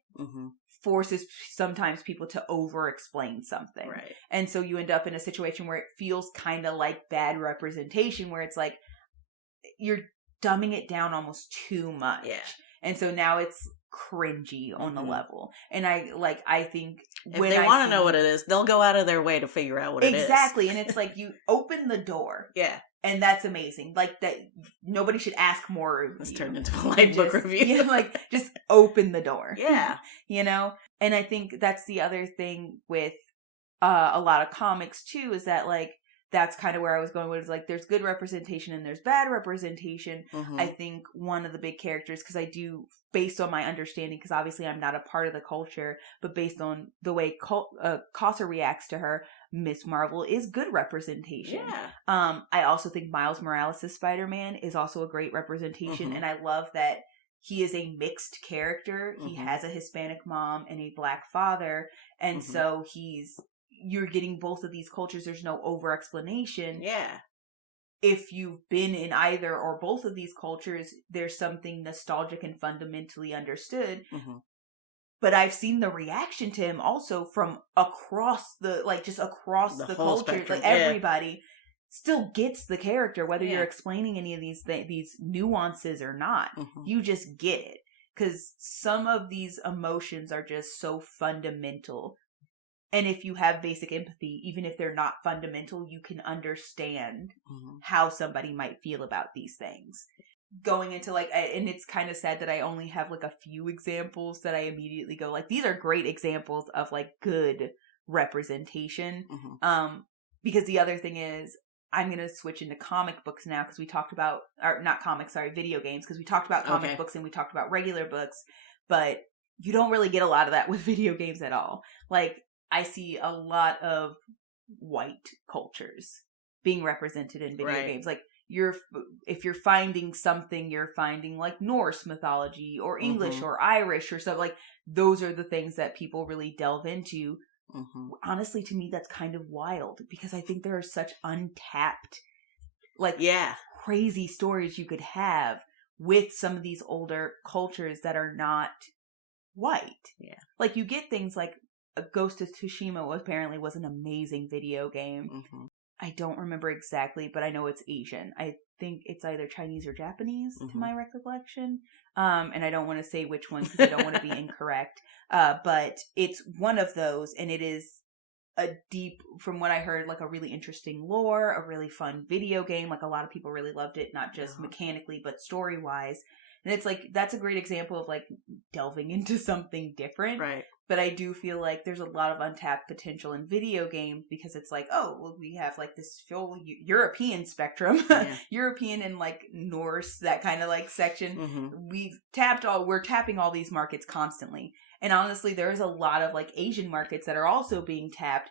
forces sometimes people to over-explain something. Right. And so you end up in a situation where it feels kind of like bad representation, where it's like you're dumbing it down almost too much. Yeah. And so now it's cringy on the level. And I think if they want to know what it is, they'll go out of their way to figure out what it is. Exactly. And it's like you open the door. Yeah. And that's amazing. Like that, nobody should ask more. It's turned into a light book review. Yeah, like just open the door. Yeah. You know? And I think that's the other thing with a lot of comics too, is that like, that's kind of where I was going with, is like, there's good representation and there's bad representation. Mm-hmm. I think one of the big characters, because I do, based on my understanding, because obviously I'm not a part of the culture, but based on the way Casa reacts to her, Miss Marvel is good representation. Yeah. I also think Miles Morales' Spider-Man is also a great representation, and I love that he is a mixed character. He has a Hispanic mom and a Black father, and so you're getting both of these cultures. There's no over explanation. Yeah. If you've been in either or both of these cultures, there's something nostalgic and fundamentally understood. But I've seen the reaction to him also from across the, like, just across the culture. Spectrum. Like, everybody still gets the character, whether you're explaining any of these nuances or not. You just get it. Because some of these emotions are just so fundamental. And if you have basic empathy, even if they're not fundamental, you can understand how somebody might feel about these things. Going into like, and it's kind of sad that I only have like a few examples that I immediately go like, these are great examples of like good representation. Because the other thing is, I'm going to switch into comic books now, because we talked about, or not comics, sorry, video games, because we talked about comic books and we talked about regular books, but you don't really get a lot of that with video games at all. Like, I see a lot of white cultures being represented in video games. Like, if you're finding something, you're finding like Norse mythology or English or Irish or stuff. Like, those are the things that people really delve into. Honestly, to me, that's kind of wild, because I think there are such untapped, like, crazy stories you could have with some of these older cultures that are not white. Yeah. Like, you get things like Ghost of Tsushima apparently was an amazing video game. I don't remember exactly, but I know it's Asian. I think it's either Chinese or Japanese to my recollection. And I don't want to say which one because I don't want to be incorrect. But it's one of those, and it is a deep, from what I heard, like a really interesting lore, a really fun video game. Like, a lot of people really loved it, not just mechanically, but story-wise. And it's like, that's a great example of like delving into something different. Right. But I do feel like there's a lot of untapped potential in video games, because it's like, oh, well, we have like this full European spectrum, European and like Norse, that kind of like section. We're tapping all these markets constantly. And honestly, there's a lot of like Asian markets that are also being tapped.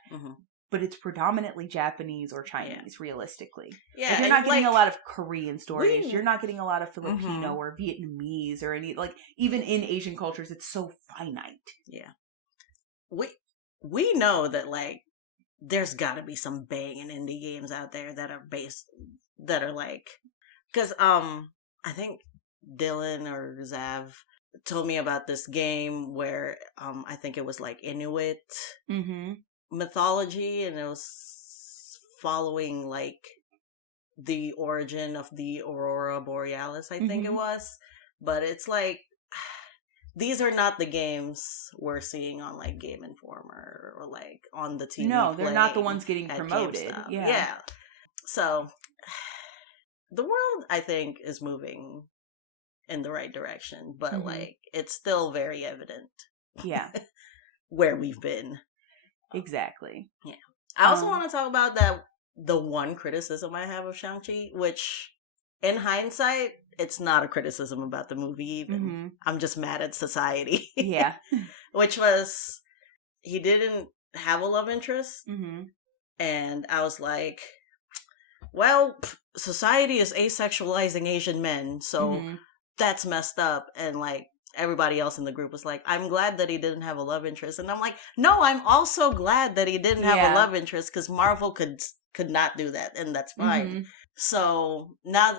But it's predominantly Japanese or Chinese, realistically. Yeah, like, you're not getting a lot of Korean stories. You're not getting a lot of Filipino or Vietnamese or any, like, even in Asian cultures, it's so finite. Yeah. We know that, like, there's gotta be some banging indie games out there that are like, because, I think Dylan or Zav told me about this game where, I think it was like Inuit mythology, and it was following like the origin of the Aurora Borealis, I think it was. But it's like, these are not the games we're seeing on like Game Informer or like on the TV. No, they're not the ones getting promoted. Yeah. So the world, I think, is moving in the right direction, but like, it's still very evident. Yeah. Where we've been. Exactly. Yeah. I also want to talk about the one criticism I have of Shang-Chi, which in hindsight, it's not a criticism about the movie even. I'm just mad at society. Yeah. Which was, he didn't have a love interest. And I was like, well, society is asexualizing Asian men, so that's messed up. And like, everybody else in the group was like, I'm glad that he didn't have a love interest. And I'm like, no, I'm also glad that he didn't have a love interest, because Marvel could not do that, and that's fine. So now,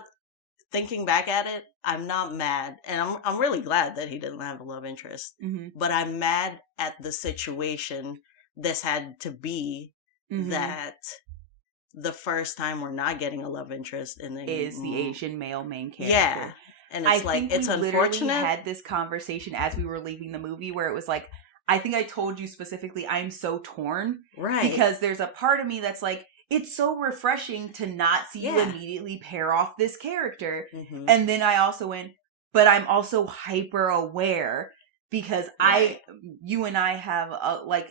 thinking back at it, I'm not mad, and I'm really glad that he didn't have a love interest. Mm-hmm. But I'm mad at the situation this had to be, that the first time we're not getting a love interest in is the Asian male main character. Yeah. And it's it's unfortunate. We had this conversation as we were leaving the movie where it was like, I think I told you specifically, I'm so torn. Right. Because there's a part of me that's like, it's so refreshing to not see you immediately pair off this character. Mm-hmm. And then I also went, but I'm also hyper aware because you and I have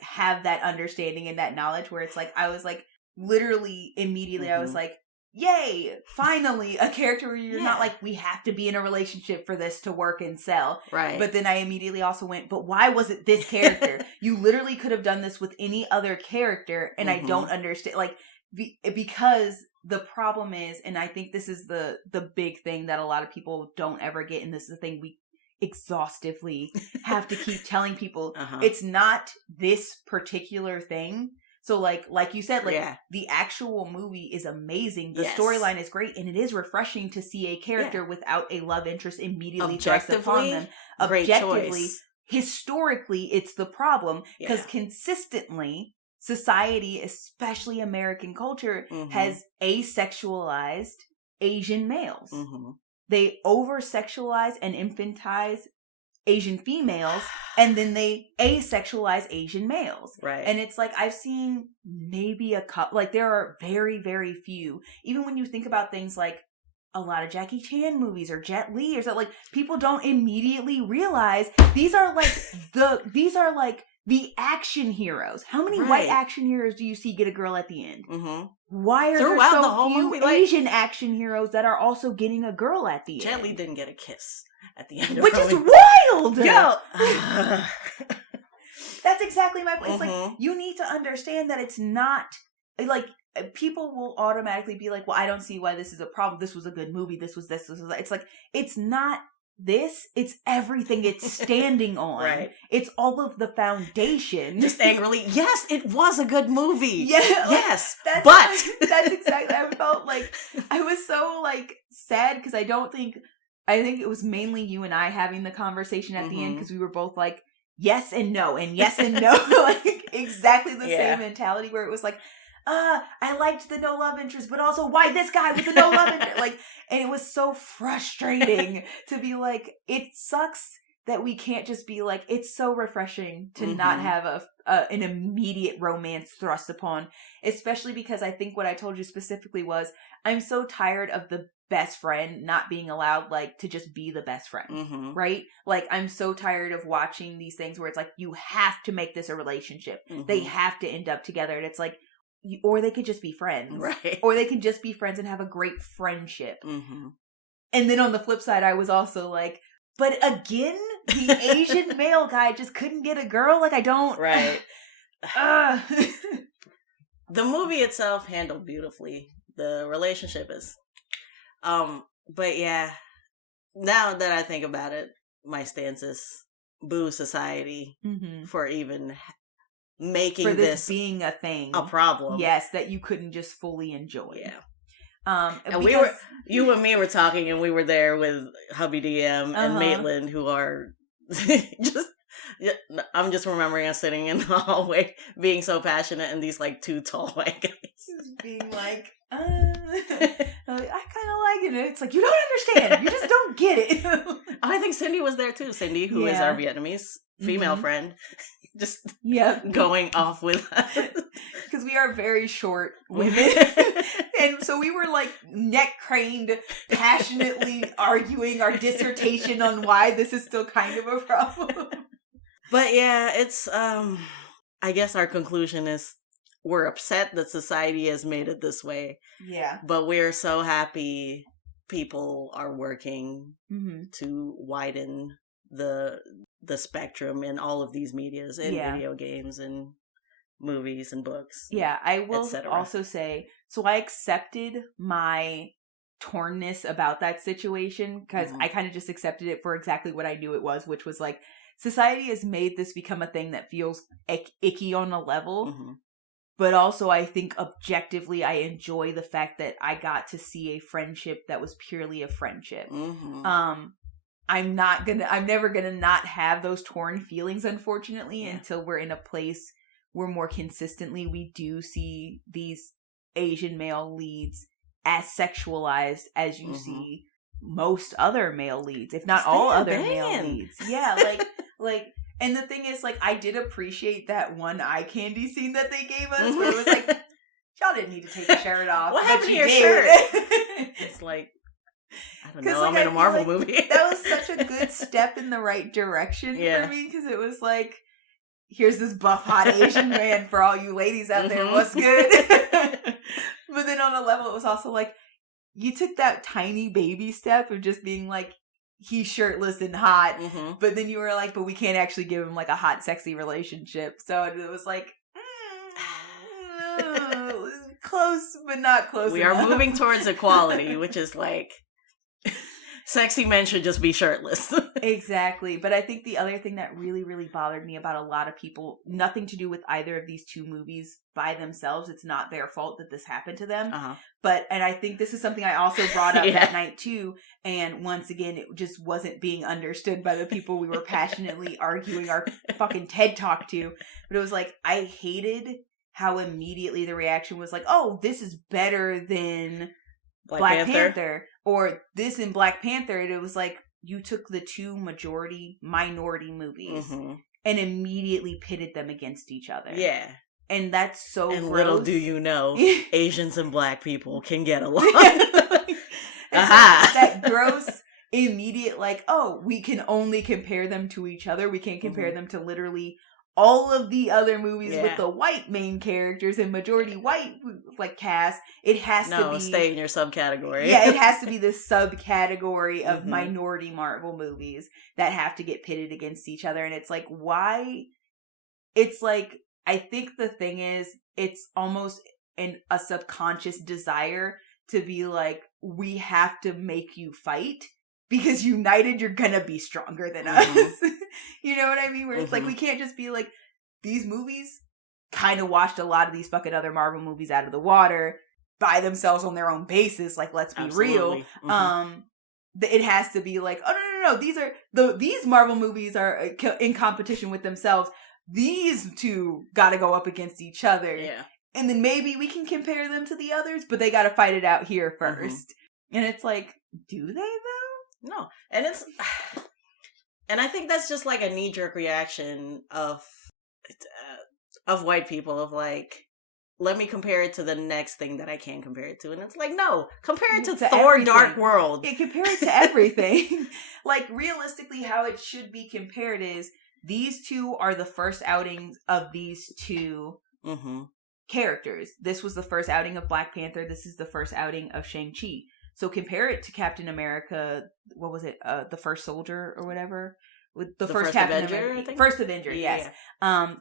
have that understanding and that knowledge where it's like, I was like, literally immediately I was like, yay, finally a character where you're not like, we have to be in a relationship for this to work and sell. Right. But then I immediately also went, but why was it this character? You literally could have done this with any other character, and I don't understand. Like, because the problem is, and I think this is the big thing that a lot of people don't ever get, and this is the thing we exhaustively have to keep telling people, it's not this particular thing. So like you said, the actual movie is amazing. The storyline is great, and it is refreshing to see a character without a love interest immediately thrust upon them. Objectively, historically, it's the problem because consistently, society, especially American culture, has asexualized Asian males. They over-sexualize and infantize Asian females, and then they asexualize Asian males. Right. And it's like, I've seen maybe a couple, like there are very, very few. Even when you think about things like a lot of Jackie Chan movies or Jet Li or something, like people don't immediately realize these are like the action heroes. How many white action heroes do you see get a girl at the end? Why are there so few Asian action heroes that are also getting a girl at the end? Jet Li didn't get a kiss at the end of Which is wild! Yo! That's exactly my point. It's like, you need to understand that it's not, like, people will automatically be like, well, I don't see why this is a problem. This was a good movie. This was this was that. It's like, it's not this. It's everything it's standing on. Right. It's all of the foundation. Just angrily, yes, it was a good movie. Yeah. Yes, that's exactly, I felt like, I was so, like, sad because I think it was mainly you and I having the conversation at the end because we were both like, yes and no, and yes and no. Like, exactly the same mentality where it was like, I liked the no love interest, but also why this guy with the no love interest? Like, and it was so frustrating to be like, it sucks that we can't just be like, it's so refreshing to not have an immediate romance thrust upon, especially because I think what I told you specifically was, I'm so tired of the best friend not being allowed, like, to just be the best friend, right? Like, I'm so tired of watching these things where it's like, you have to make this a relationship. They have to end up together. And it's like, or they could just be friends. Right. Or they can just be friends and have a great friendship. And then on the flip side, I was also like, but again, the Asian male guy just couldn't get a girl? Like, I don't... Right. The movie itself handled beautifully. The relationship is... But yeah, now that I think about it, my stance is boo society for even making for this being a thing, a problem. Yes, that you couldn't just fully enjoy. Yeah. And you and me were talking, and we were there with Hubby DM and Maitland, who are just. I'm just remembering us sitting in the hallway, being so passionate, and these like two tall white guys just being like, I kind of like it. It's like, you don't understand. You just don't get it. I think Cindy was there too. Cindy, who is our Vietnamese female friend, just going off with us. Because we are very short women. And so we were like neck craned, passionately arguing our dissertation on why this is still kind of a problem. But yeah, it's, I guess our conclusion is we're upset that society has made it this way. Yeah. But we're so happy people are working to widen the spectrum in all of these medias, in video games and movies and books. Yeah, I will also say, so I accepted my tornness about that situation because I kind of just accepted it for exactly what I knew it was, which was like, society has made this become a thing that feels icky on a level, But also, I think objectively, I enjoy the fact that I got to see a friendship that was purely a friendship. Mm-hmm. I'm never gonna not have those torn feelings, unfortunately, until we're in a place where more consistently we do see these Asian male leads as sexualized as you see most other male leads, if not all other male leads. Yeah, like. And the thing is, like, I did appreciate that one eye candy scene that they gave us, where it was like, y'all didn't need to take your shirt off. What happened to your shirt? It's like, I don't know, I'm in a Marvel movie. That was such a good step in the right direction for me, because it was like, here's this buff, hot Asian man for all you ladies out there, what's good? But then on a level, it was also like, you took that tiny baby step of just being like, he's shirtless and hot, but then you were like, but we can't actually give him like a hot, sexy relationship. So it was like, close, but not close We enough. are moving towards equality, which is like, sexy men should just be shirtless. Exactly. But I think the other thing that really, really bothered me about a lot of people, nothing to do with either of these two movies by themselves. It's not their fault that this happened to them. And I think this is something I also brought up that night too. And once again, it just wasn't being understood by the people we were passionately arguing our fucking TED Talk to. But it was like, I hated how immediately the reaction was like, oh, this is better than Black Panther. Or this in Black Panther, it was like, you took the two minority movies and immediately pitted them against each other. Yeah. And that's so and gross. Little do you know, Asians and Black people can get along. That gross, immediate, like, oh, we can only compare them to each other. We can't compare them to literally all of the other movies with the white main characters and majority white like cast. It has to be stay in your subcategory. Yeah, it has to be this subcategory of minority Marvel movies that have to get pitted against each other. And it's like, why? It's like, I think the thing is, it's almost a subconscious desire to be like, we have to make you fight. Because united, you're gonna be stronger than us. You know what I mean? Where it's like, we can't just be like, these movies kind of washed a lot of these fucking other Marvel movies out of the water by themselves on their own basis. Like, let's be real. It has to be like, oh, no. These Marvel movies are in competition with themselves. These two gotta go up against each other. Yeah. And then maybe we can compare them to the others, but they gotta fight it out here first. And it's like, do they though? No. And I think that's just like a knee-jerk reaction of white people of like, let me compare it to the next thing that I can compare it to. And it's like, no, compare it to Thor everything. Dark World. Yeah, compare it to everything. Like, realistically, how it should be compared is, these two are the first outings of these two characters. This was the first outing of Black Panther. This is the first outing of Shang-Chi. So compare it to Captain America, what was it, the First Soldier or whatever? With the first Captain Avenger, First Avenger, yes.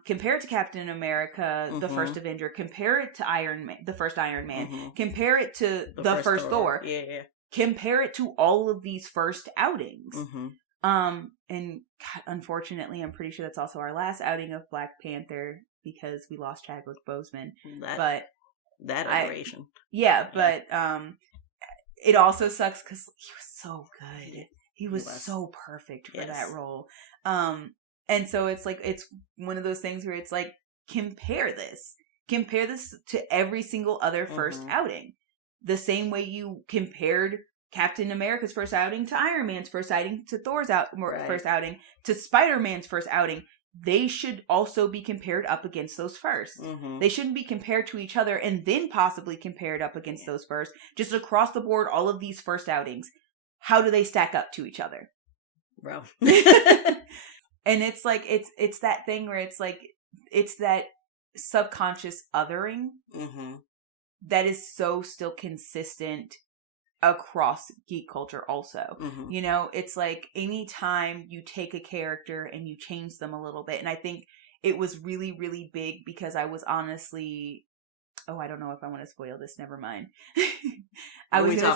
Compare it to Captain America, the First Avenger. Compare it to Iron Man, the first Iron Man. Compare it to the first Thor. Yeah. Compare it to all of these first outings. And God, unfortunately, I'm pretty sure that's also our last outing of Black Panther because we lost Chadwick Boseman. That operation. It also sucks because he was so good. He was so perfect for that role. And so it's like, it's one of those things where it's like, compare this to every single other first outing. The same way you compared Captain America's first outing to Iron Man's first outing, to Thor's first outing, to Spider-Man's first outing. They should also be compared up against those first. They shouldn't be compared to each other and then possibly compared up against those first. Just across the board, all of these first outings, how do they stack up to each other? Bro. And it's like, it's that thing where it's like, it's that subconscious othering that is so still consistent across geek culture also. You know, it's like anytime you take a character and you change them a little bit, and I think it was really, really big because I was honestly, I don't know if I want to spoil this, never mind. I was going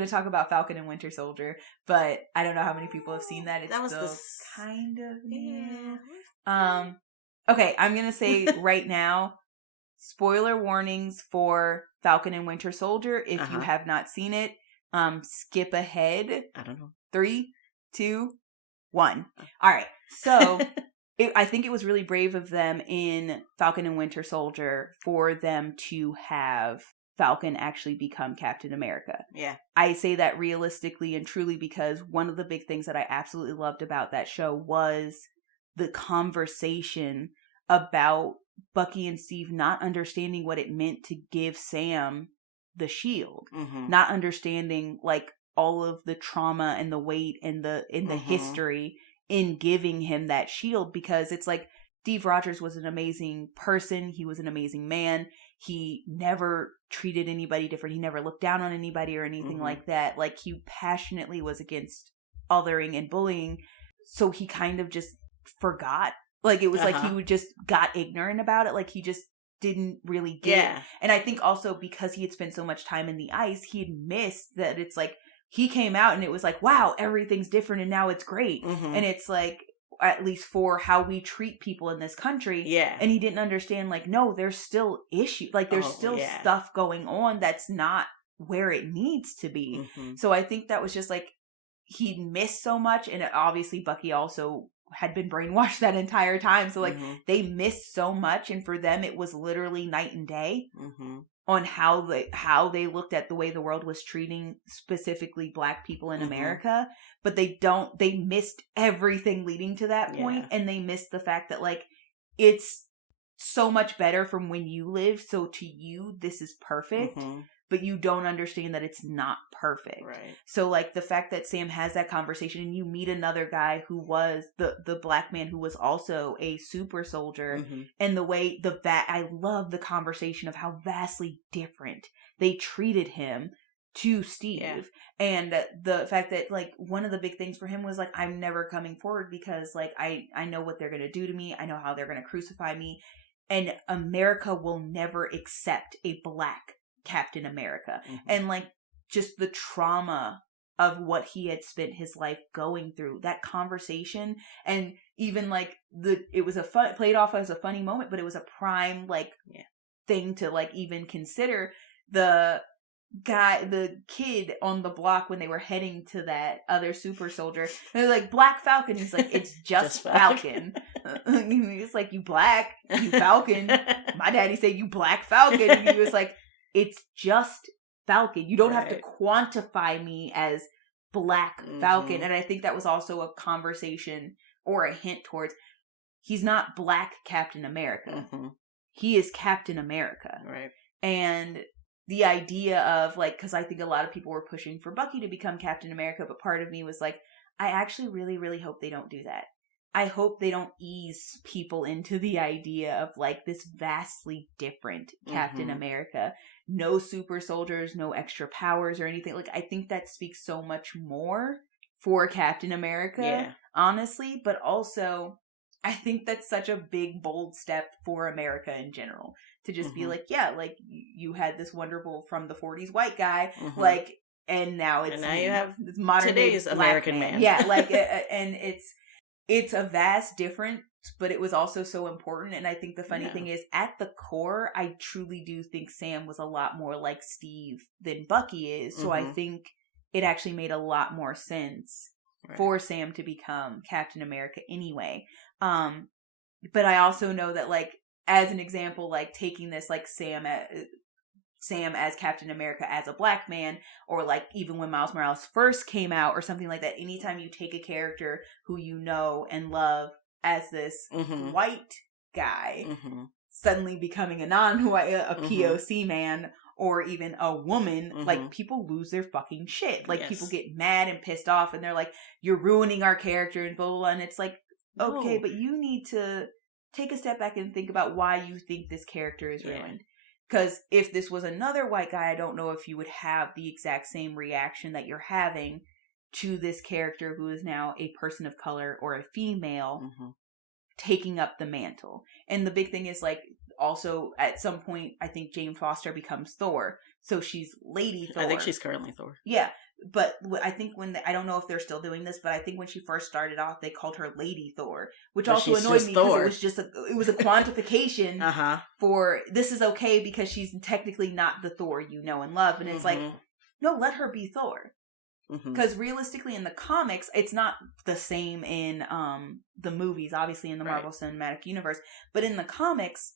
to talk about Falcon and Winter Soldier, but I don't know how many people have seen that. It's still kind of new. Okay, I'm going to say right now, spoiler warnings for Falcon and Winter Soldier. If you have not seen it, skip ahead. I don't know. 3, 2, 1. All right. So I think it was really brave of them in Falcon and Winter Soldier for them to have Falcon actually become Captain America. Yeah. I say that realistically and truly because one of the big things that I absolutely loved about that show was the conversation about Bucky and Steve not understanding what it meant to give Sam the shield. Mm-hmm. Not understanding like all of the trauma and the weight and the history in giving him that shield, because it's like Steve Rogers was an amazing person. He was an amazing man. He never treated anybody different. He never looked down on anybody or anything like that. Like, he passionately was against othering and bullying. So he kind of just forgot. Like, it was like he would just got ignorant about it. Like, he just didn't really get it. And I think also because he had spent so much time in the ice, he had missed that it's like, he came out and it was like, wow, everything's different and now it's great. And it's like, at least for how we treat people in this country. Yeah. And he didn't understand, like, no, there's still issues. Like, there's still stuff going on that's not where it needs to be. So I think that was just, like, he missed so much. And obviously Bucky also had been brainwashed that entire time. So, like, they missed so much. And for them, it was literally night and day on how they looked at the way the world was treating specifically Black people in America. But they missed everything leading to that point. And they missed the fact that, like, it's so much better from when you live. So to you, this is perfect. But you don't understand that it's not perfect. Right. So, like, the fact that Sam has that conversation and you meet another guy who was the Black man who was also a super soldier, and the way I love the conversation of how vastly different they treated him to Steve. And the fact that, like, one of the big things for him was, like, I'm never coming forward because, like, I know what they're going to do to me. I know how they're going to crucify me. And America will never accept a Black Captain America. And, like, just the trauma of what he had spent his life going through, that conversation. And even, like, it was played off as a funny moment, but it was a prime, like, thing to, like, even consider. The kid on the block when they were heading to that other super soldier, they're like, Black Falcon. He's like, it's just Falcon. He's like, you Black, you Falcon. My daddy said, you Black Falcon. And he was like, it's just Falcon. You don't have to quantify me as Black Falcon. And I think that was also a conversation or a hint towards, he's not Black Captain America. He is Captain America. Right. And the idea of, like, because I think a lot of people were pushing for Bucky to become Captain America, but part of me was like, I actually really, really hope they don't do that. I hope they don't ease people into the idea of, like, this vastly different Captain America. No super soldiers, no extra powers or anything. Like, I think that speaks so much more for Captain America, honestly. But also, I think that's such a big, bold step for America in general. To just be like, like, you had this wonderful from the 40s white guy, like, and now it's... And now you have this modern today's American man. Yeah, like, and it's a vast difference, but it was also so important. And I think the funny thing is, at the core, I truly do think Sam was a lot more like Steve than Bucky is. So I think it actually made a lot more sense for Sam to become Captain America anyway. But I also know that, like, as an example, like, taking this, like, Sam as Captain America as a Black man, or, like, even when Miles Morales first came out or something like that, anytime you take a character who you know and love as this white guy suddenly becoming a non-white, a PoC man, or even a woman, like, people lose their fucking shit. Like, people get mad and pissed off, and they're like, you're ruining our character and blah, blah, blah. And it's like, okay, but you need to take a step back and think about why you think this character is ruined. Because if this was another white guy, I don't know if you would have the exact same reaction that you're having to this character who is now a person of color or a female taking up the mantle. And the big thing is, like, also at some point, I think Jane Foster becomes Thor. So she's Lady Thor. I think she's currently Thor. Yeah. But I think I don't know if they're still doing this, but I think when she first started off, they called her Lady Thor, which But also she's annoyed just me because Thor. it was a quantification Uh-huh. for this is okay because she's technically not the Thor you know and love. And it's like, no, let her be Thor. Because realistically in the comics, it's not the same in the movies, obviously in the Marvel Cinematic Universe. But in the comics,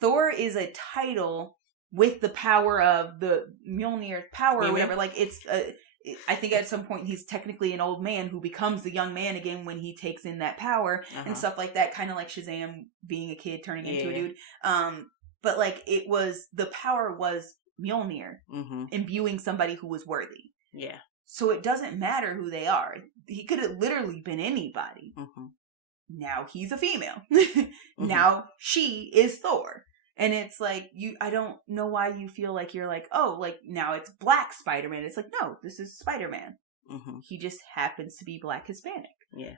Thor is a title with the power of the Mjolnir's power or whatever. Like, it's I think at some point he's technically an old man who becomes the young man again when he takes in that power and stuff like that. Kind of like Shazam being a kid turning into a dude. But like, the power was Mjolnir imbuing somebody who was worthy. Yeah. So it doesn't matter who they are. He could have literally been anybody. Now he's a female. Now she is Thor. And it's like, I don't know why you feel like you're like, oh, like now it's Black Spider-Man. It's like, no, this is Spider-Man. He just happens to be Black Hispanic. Yeah.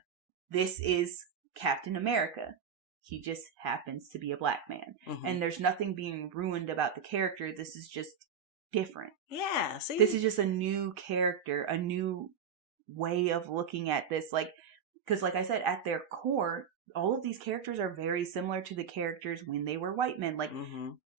This is Captain America. He just happens to be a Black man. And there's nothing being ruined about the character. This is just different. Yeah, see? This is just a new character, a new way of looking at this. Like, because like I said, at their core, all of these characters are very similar to the characters when they were white men. Like,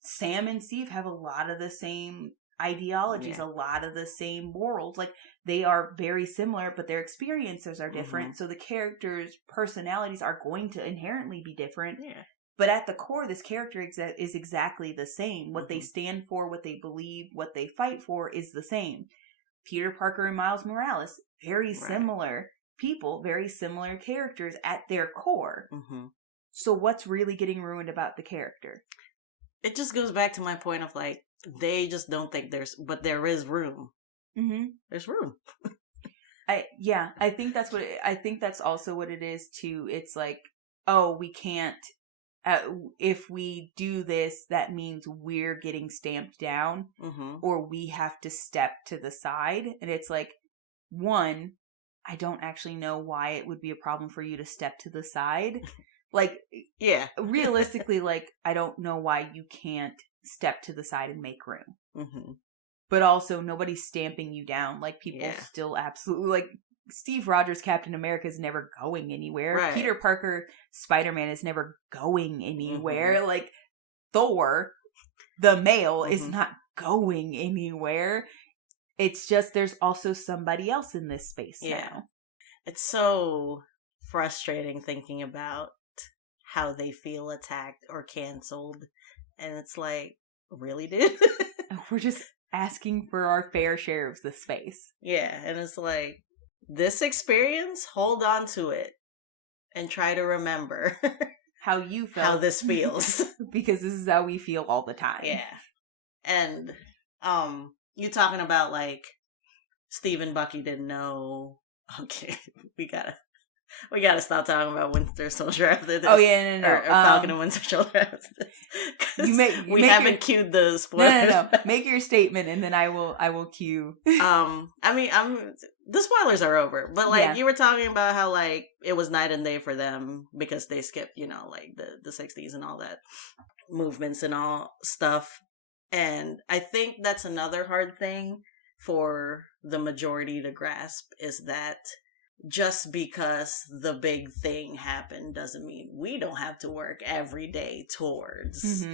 Sam and Steve have a lot of the same ideologies, a lot of the same morals. Like, they are very similar, but their experiences are different. So the characters' personalities are going to inherently be different. Yeah. But at the core, this character is exactly the same. What they stand for, what they believe, what they fight for is the same. Peter Parker and Miles Morales, very similar people, very similar characters at their core. So what's really getting ruined about the character? It just goes back to my point of like, they just don't think but there is room. There's room. I think that's also what it is too. It's like, oh, we can't, if we do this, that means we're getting stamped down, or we have to step to the side. And it's like, one, I don't actually know why it would be a problem for you to step to the side. Like, yeah, realistically, like, I don't know why you can't step to the side and make room. But also, nobody's stamping you down. Like, people still absolutely, like, Steve Rogers, Captain America, is never going anywhere. Right. Peter Parker, Spider-Man, is never going anywhere. Like, Thor, the male, is not going anywhere. It's just there's also somebody else in this space now. It's so frustrating thinking about how they feel attacked or canceled. And it's like, really, dude? We're just asking for our fair share of the space. Yeah, and it's like, this experience, hold on to it and try to remember how you felt. How this feels. Because this is how we feel all the time. Yeah. And you talking about like Steve and Bucky didn't know. Okay, we gotta stop talking about Winter Soldier after this. Oh yeah, no. Or Falcon and Winter Soldier after this. We haven't cued the spoilers. No. Make your statement, and then I will cue. I mean, the spoilers are over, but like you were talking about how like it was night and day for them because they skipped, like the 60s and all that movements and all stuff. And I think that's another hard thing for the majority to grasp is that just because the big thing happened doesn't mean we don't have to work every day towards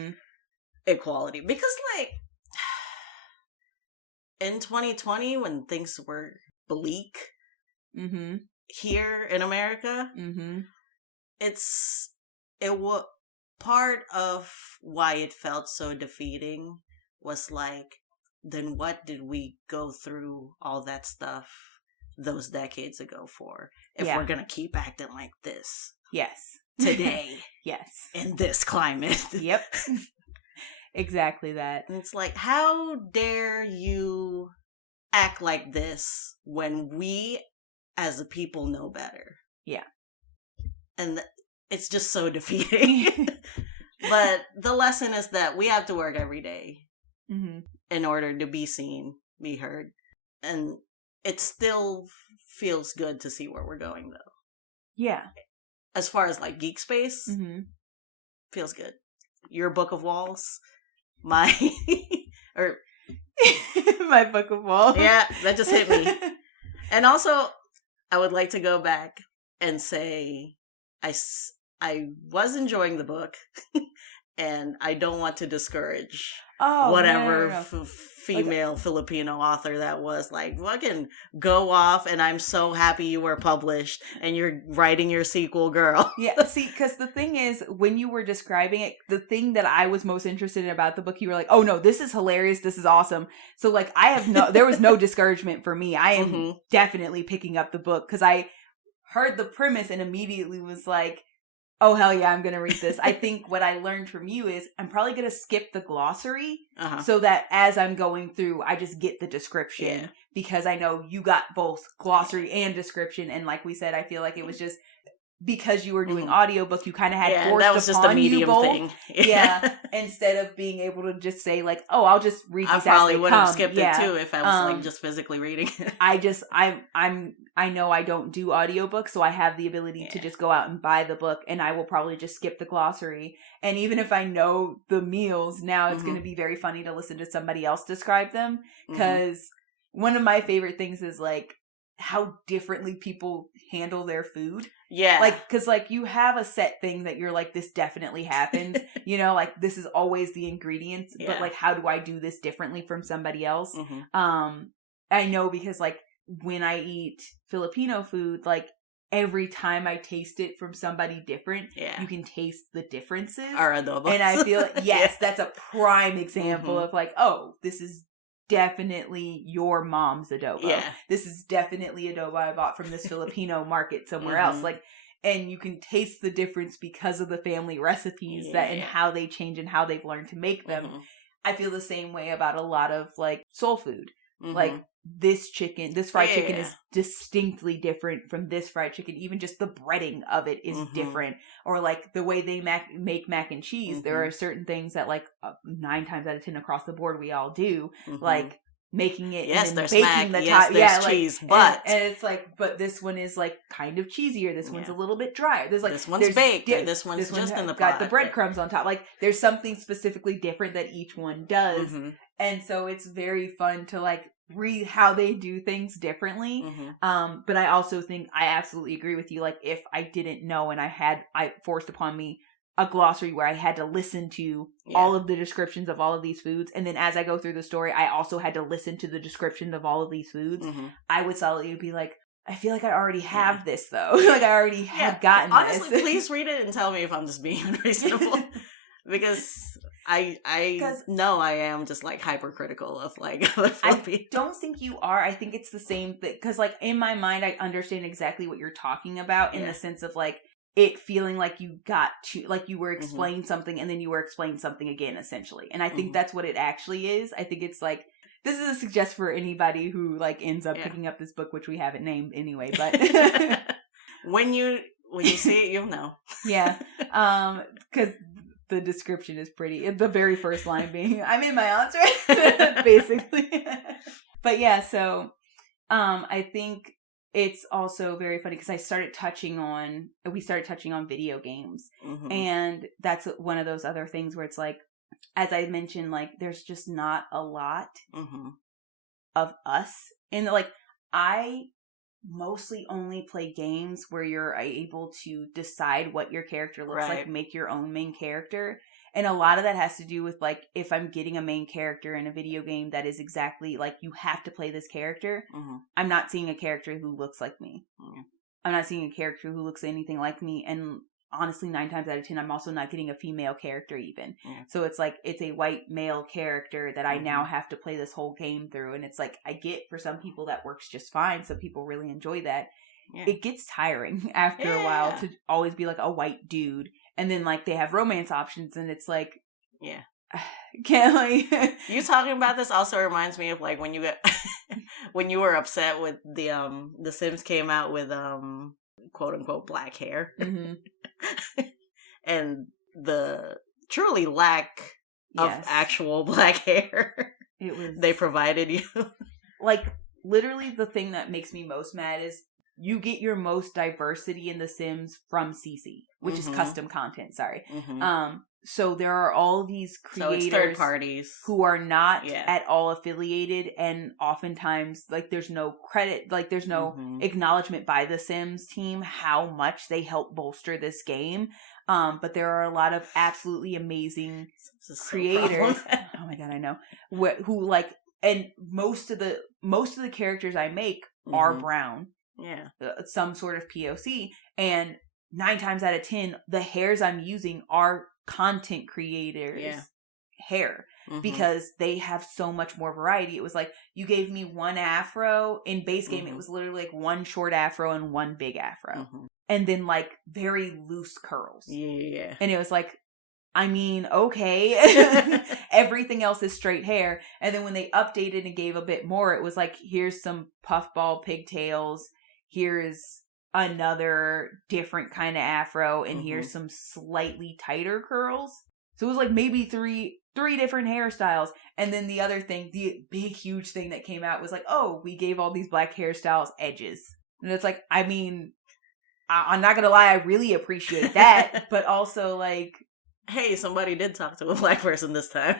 equality. Because, like, in 2020, when things were bleak here in America, it was part of why it felt so defeating was like, then what did we go through all that stuff those decades ago for if we're gonna keep acting like this today in this climate? Yep. Exactly that. And it's like, how dare you act like this when we as a people know better? Yeah. And it's just so defeating. But the lesson is that we have to work every day in order to be seen, be heard. And it still feels good to see where we're going, though. Yeah. As far as, like, Geek Space, feels good. Your Book of Walls, my... or My book of walls. Yeah, that just hit me. And also, I would like to go back and say I was enjoying the book, and I don't want to discourage whatever no. female Filipino author that was. Like, fucking go off, and I'm so happy you were published, and you're writing your sequel, girl. Yeah, see, because the thing is, when you were describing it, the thing that I was most interested in about the book, you were like, oh no, this is hilarious, this is awesome. So, like, there was no discouragement for me. I am definitely picking up the book, because I heard the premise and immediately was like, oh, hell yeah, I'm going to read this. I think what I learned from you is I'm probably going to skip the glossary so that as I'm going through, I just get the description because I know you got both glossary and description. And like we said, I feel like it was just because you were doing audiobook, you kind of had forced that was just a medium thing. Yeah. Instead of being able to just say like, oh, I'll just read these as they come. I probably would have skipped it too if I was like just physically reading it. I know I don't do audiobooks, so I have the ability to just go out and buy the book, and I will probably just skip the glossary. And even if I know the meals, now it's going to be very funny to listen to somebody else describe them, because one of my favorite things is like how differently people handle their food. Yeah. Like, cause like you have a set thing that you're like, this definitely happens, you know, like this is always the ingredients, but like, how do I do this differently from somebody else? I know because like when I eat Filipino food, like every time I taste it from somebody different, you can taste the differences. Our adobo. And I feel, that's a prime example of like, oh, this is definitely your mom's adobo. Yeah. This is definitely adobo I bought from this Filipino market somewhere else. Like, and you can taste the difference because of the family recipes and how they change and how they've learned to make them. I feel the same way about a lot of like soul food. Like this fried chicken is distinctly different from this fried chicken. Even just the breading of it is different. Or like the way they make mac and cheese. There are certain things that like 9 times out of 10 across the board we all do. Like making it and then baking the top. There's cheese, but and it's like, but this one is like kind of cheesier. This one's a little bit drier. There's like this one's baked. This one's just in the pot. Got the breadcrumbs on top. Like there's something specifically different that each one does. And so it's very fun to like read how they do things differently. But I also think I absolutely agree with you. Like if I didn't know and I forced upon me a glossary where I had to listen to all of the descriptions of all of these foods. And then as I go through the story, I also had to listen to the description of all of these foods. I would solidly be like, I feel like I already have this though. Like I already have gotten Honestly, this. Please read it and tell me if I'm just being unreasonable. Because I know I am just like hypercritical of like other I don't think you are. I think it's the same thing. Because like in my mind, I understand exactly what you're talking about in the sense of like it feeling like you got to, like you were explaining something and then you were explaining something again, essentially. And I think that's what it actually is. I think it's like, this is a suggest for anybody who like ends up picking up this book, which we haven't named anyway, but when you see it, you'll know. Yeah. Because the description is pretty. The very first line being, I'm in my aunt's right? Basically. But yeah, so I think it's also very funny because we started touching on video games. And that's one of those other things where it's like, as I mentioned, like there's just not a lot of us. And like I mostly only play games where you're able to decide what your character looks like, make your own main character. And a lot of that has to do with like, if I'm getting a main character in a video game that is exactly like, you have to play this character. I'm not seeing a character who looks like me. I'm not seeing a character who looks anything like me. And honestly, 9 times out of 10, I'm also not getting a female character even. So it's like, it's a white male character that I now have to play this whole game through. And it's like, I get for some people that works just fine. Some people really enjoy that. It gets tiring after a while to always be like a white dude. And then like they have romance options and it's like, can't like. You talking about this also reminds me of like when you when you were upset with the Sims came out with quote unquote black hair. And the truly lack of actual black hair they provided you. Like literally the thing that makes me most mad is you get your most diversity in The Sims from CC. which is custom content. Sorry. Mm-hmm. So there are all these creators, so it's third parties who are not at all affiliated, and oftentimes like there's no credit, like there's no acknowledgement by the Sims team how much they help bolster this game. But there are a lot of absolutely amazing creators. Oh my god, I know. Who like, and most of the characters I make are brown. Yeah. Some sort of PoC, and 9 times out of 10, the hairs I'm using are content creators' hair because they have so much more variety. It was like you gave me one afro in base game. It was literally like one short afro and one big afro, and then like very loose curls. Yeah, and it was like, I mean, okay. Everything else is straight hair. And then when they updated and gave a bit more, it was like, here's some puffball pigtails. Here's another different kind of afro. And here's some slightly tighter curls. So it was like maybe three different hairstyles. And then the other thing, the big, huge thing that came out was like, oh, we gave all these black hairstyles edges. And it's like, I mean, I'm not going to lie, I really appreciate that. But also like, hey, somebody did talk to a black person this time.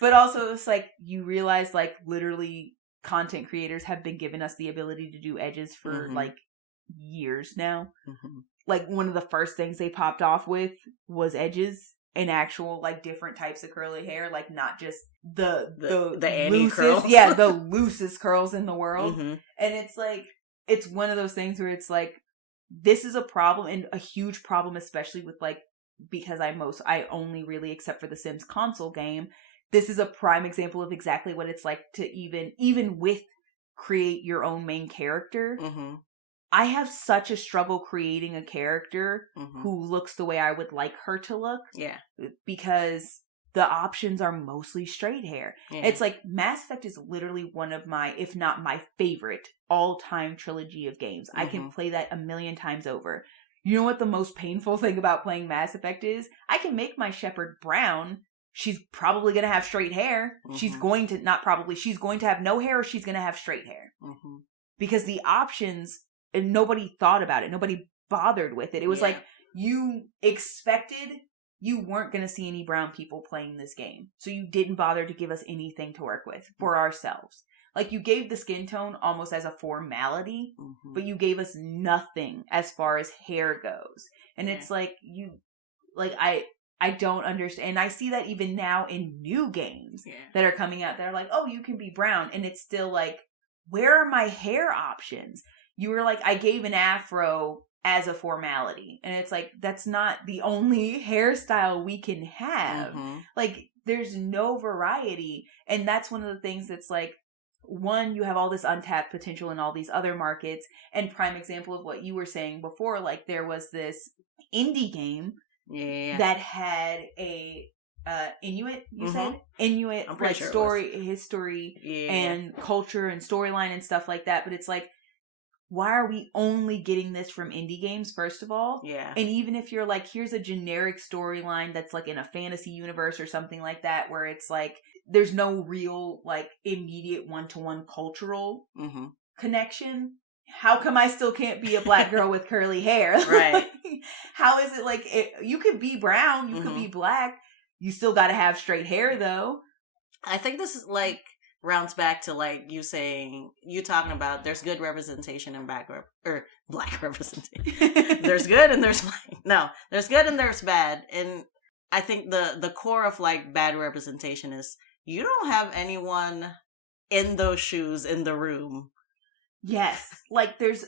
But also it's like you realize like literally content creators have been giving us the ability to do edges for like years now. Like one of the first things they popped off with was edges and actual like different types of curly hair, like not just the Annie loosest curls. Yeah, the loosest curls in the world. And it's like, it's one of those things where it's like, this is a problem, and a huge problem, especially with like, because I only really, except for the Sims console game, this is a prime example of exactly what it's like to even with create your own main character. I have such a struggle creating a character who looks the way I would like her to look. Yeah. Because the options are mostly straight hair. Yeah. It's like Mass Effect is literally one of my, if not my favorite, all-time trilogy of games. I can play that 1,000,000 times over. You know what the most painful thing about playing Mass Effect is? I can make my Shepard brown. She's probably going to have straight hair. She's going to, not probably, she's going to have no hair, or she's going to have straight hair. Because the options, and nobody thought about it. Nobody bothered with it. It was like, you expected you weren't going to see any brown people playing this game. So you didn't bother to give us anything to work with for ourselves. Like, you gave the skin tone almost as a formality, but you gave us nothing as far as hair goes. And it's like, I don't understand. And I see that even now in new games that are coming out that are like, oh, you can be brown. And it's still like, where are my hair options? You were like, I gave an afro as a formality. And it's like, that's not the only hairstyle we can have. Like, there's no variety. And that's one of the things that's like, one, you have all this untapped potential in all these other markets. And prime example of what you were saying before, like there was this indie game that had a Inuit, you said? Inuit, like sure story, history, and culture and storyline and stuff like that. But it's like, why are we only getting this from indie games, first of all? Yeah. And even if you're like, here's a generic storyline that's like in a fantasy universe or something like that, where it's like, there's no real, like, immediate one-to-one cultural connection. How come I still can't be a black girl with curly hair? Right. How is it like, you could be brown, you could be black, you still gotta have straight hair, though. I think this is like, rounds back to like you talking about there's good representation and black representation. There's good and there's there's good and there's bad. And I think the core of like bad representation is you don't have anyone in those shoes in the room. Yes. Like there's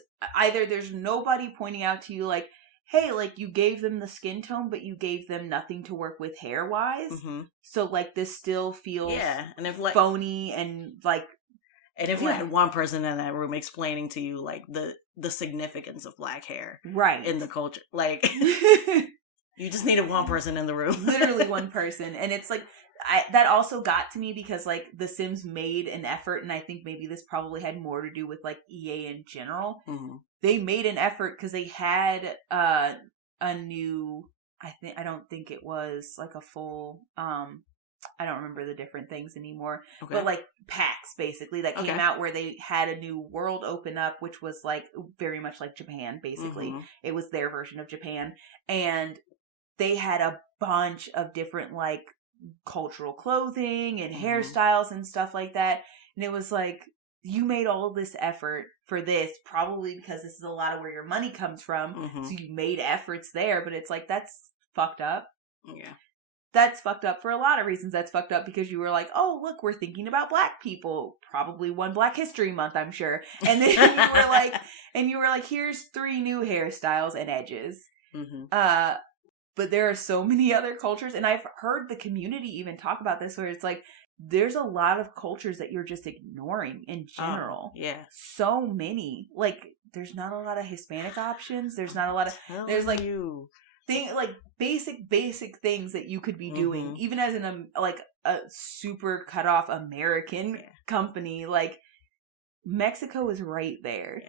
nobody pointing out to you like, hey, like you gave them the skin tone, but you gave them nothing to work with hair wise. So like this still feels and if, like, phony and like. And if you had one person in that room explaining to you like the significance of black hair, right, in the culture, like you just needed one person in the room, literally one person, and it's like. That also got to me because like The Sims made an effort, and I think maybe this probably had more to do with like EA in general. They made an effort because they had a new, I don't think it was like a full I don't remember the different things anymore, Okay. but like PAX basically that came out where they had a new world open up, which was like very much like Japan. Basically, it was their version of Japan, and they had a bunch of different like cultural clothing and hairstyles and stuff like that. And it was like, you made all this effort for this, probably because this is a lot of where your money comes from. So you made efforts there, but it's like, that's fucked up. Yeah. That's fucked up for a lot of reasons. That's fucked up because you were like, oh, look, we're thinking about black people. Probably one Black History Month, I'm sure. And then you were like, here's 3 new hairstyles and edges. But there are so many other cultures, and I've heard the community even talk about this, where it's like, there's a lot of cultures that you're just ignoring in general. Yeah. So many. Like, there's not a lot of Hispanic options. There's not a lot of... There's like... like basic things that you could be doing, even as a super cut off American company. Like, Mexico is right there.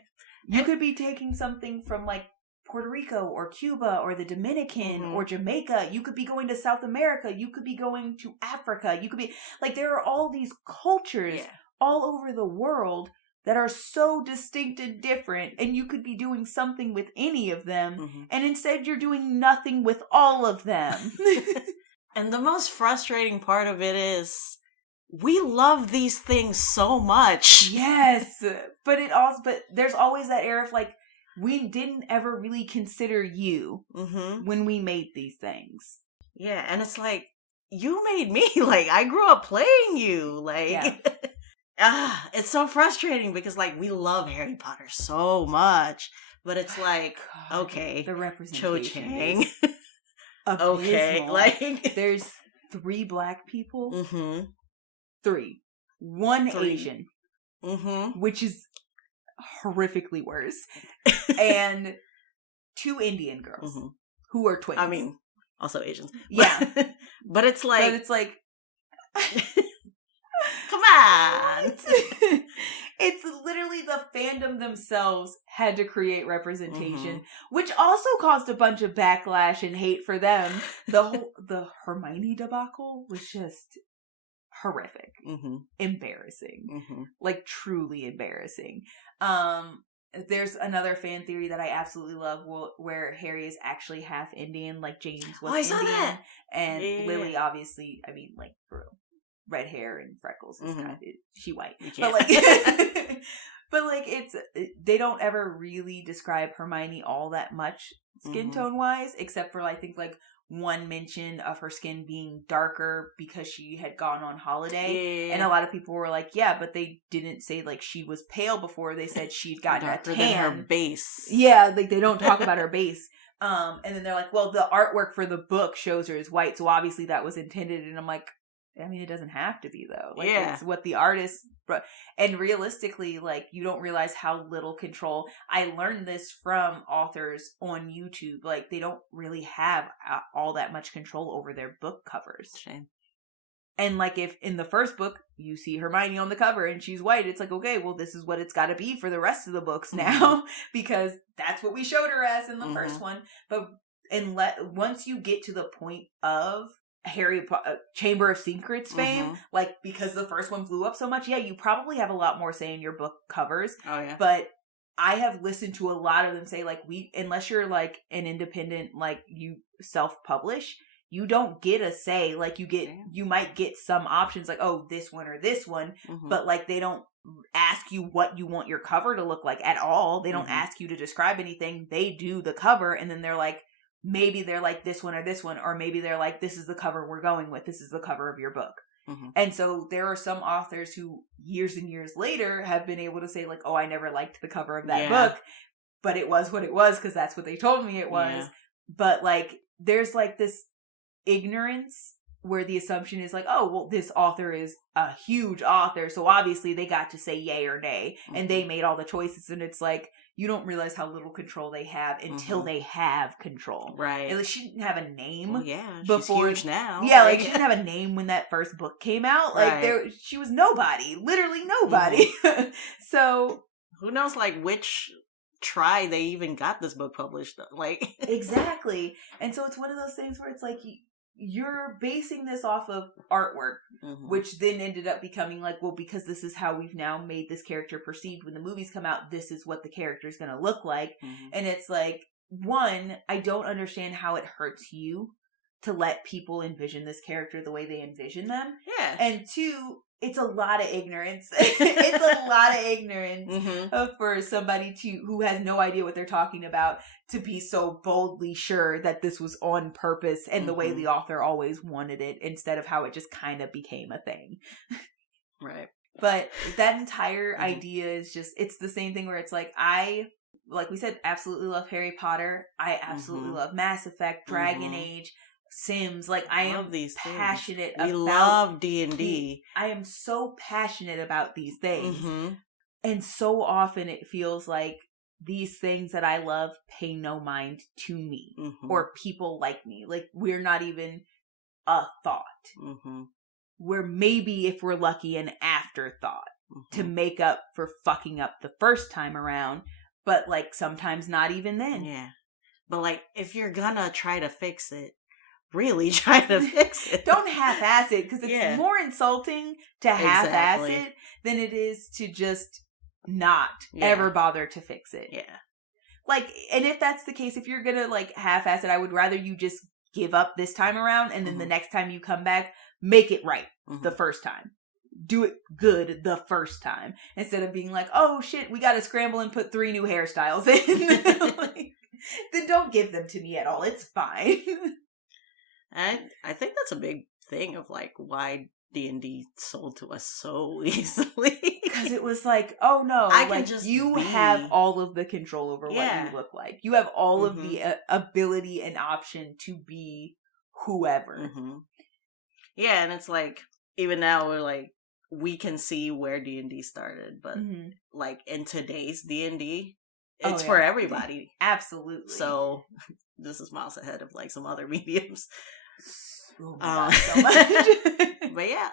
You could be taking something from like Puerto Rico or Cuba or the Dominican or Jamaica. You could be going to South America. You could be going to Africa. You could be like, there are all these cultures all over the world that are so distinct and different, and you could be doing something with any of them, and instead you're doing nothing with all of them. And the most frustrating part of it is, we love these things so much. Yes, but there's always that air of like, we didn't ever really consider you when we made these things. Yeah, and it's like, you made me. Like, I grew up playing you. Like, it's so frustrating because, like, we love Harry Potter so much, but it's like, God, okay, the representation. Cho Chang. Okay, like, there's 3 black people. 3. 1 Asian. Which is horrifically worse. And 2 Indian girls who are twins. I mean, also Asians. Yeah. But it's like... Come on! It's literally the fandom themselves had to create representation, which also caused a bunch of backlash and hate for them. The Hermione debacle was just horrific. Embarrassing. Like, truly embarrassing. There's another fan theory that I absolutely love where Harry is actually half Indian, like James was Indian. That. And Lily, obviously, I mean, like, red hair and freckles is kind of, she white. But like, but like, they don't ever really describe Hermione all that much skin tone wise, except for I think like one mention of her skin being darker because she had gone on holiday. And a lot of people were like, yeah, but they didn't say like she was pale before. They said she'd gotten darker a tan. Than her base. Yeah, like they don't talk about her base. And then they're like, well, the artwork for the book shows her as white, so obviously that was intended. And I'm like, I mean, it doesn't have to be though. Like, it's what the artist. And realistically, like, you don't realize how little control. I learned this from authors on YouTube. Like, they don't really have all that much control over their book covers. Shame. And like, if in the first book you see Hermione on the cover and she's white, it's like, okay, well, this is what it's got to be for the rest of the books now, because that's what we showed her as in the first one. But once you get to the point of Harry Chamber of Secrets fame, like, because the first one blew up so much, you probably have a lot more say in your book covers. But I have listened to a lot of them say, like, unless you're like an independent, like, you self-publish, you don't get a say. Like, you might get some options, like, oh, this one or this one, but like, they don't ask you what you want your cover to look like at all. They don't ask you to describe anything. They do the cover, and then they're like, maybe they're like this one, or maybe they're like, this is the cover we're going with. This is the cover of your book. And so there are some authors who years and years later have been able to say like, oh, I never liked the cover of that book, but it was what it was because that's what they told me it was. But like, there's like this ignorance where the assumption is like, oh, well, this author is a huge author, so obviously they got to say yay or nay, and they made all the choices. And it's like, you don't realize how little control they have until they have control. Right. And like, she didn't have a name. Well, before, she's huge now. Yeah, like, she didn't have a name when that first book came out. Like, she was nobody. Literally nobody. So, who knows, like, which try they even got this book published. Like, exactly. And so it's one of those things where it's like, you're basing this off of artwork, which then ended up becoming like, well, because this is how we've now made this character perceived when the movies come out, this is what the character is going to look like. And it's like, one, I don't understand how it hurts you to let people envision this character the way they envision them. Yeah. And two, it's a lot of ignorance. It's a lot of ignorance for somebody who has no idea what they're talking about to be so boldly sure that this was on purpose and the way the author always wanted it instead of how it just kind of became a thing. Right. But that entire idea is just, it's the same thing where it's like, like we said, absolutely love Harry Potter. I absolutely love Mass Effect, Dragon Age, Sims. Like, I am passionate about... We love D&D. I am so passionate about these things. And so often it feels like these things that I love pay no mind to me or people like me. Like, we're not even a thought. We're maybe, if we're lucky, an afterthought to make up for fucking up the first time around. But, like, sometimes not even then. Yeah. But, like, if you're gonna try to fix it, really try to fix it. Don't half-ass it, because it's more insulting to half-ass it than it is to just not ever bother to fix it. Yeah. Like, and if that's the case, if you're gonna, like, half-ass it, I would rather you just give up this time around, and then the next time you come back, make it right the first time. Do it good the first time. Instead of being like, oh shit, we gotta scramble and put 3 new hairstyles in. Like, then don't give them to me at all. It's fine. I think that's a big thing of, like, why D&D sold to us so easily. Because it was like, oh no, you have all of the control over what you look like. You have all of the ability and option to be whoever. Yeah, and it's like, even now we're like, we can see where D&D started, but like in today's D&D, it's for everybody. Absolutely. So this is miles ahead of like some other mediums. Oh my God, so much. But yeah,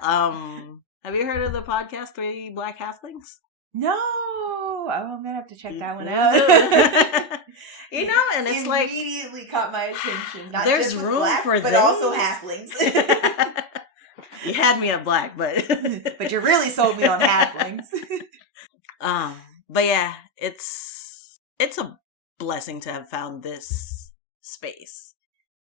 have you heard of the podcast 3 Black Halflings? No. Oh, I'm gonna have to check that one out. You know, and it's like immediately caught my attention. Not there's just room black, for but this. also halflings. You had me at black, but you really sold me on halflings. But yeah, it's a blessing to have found this space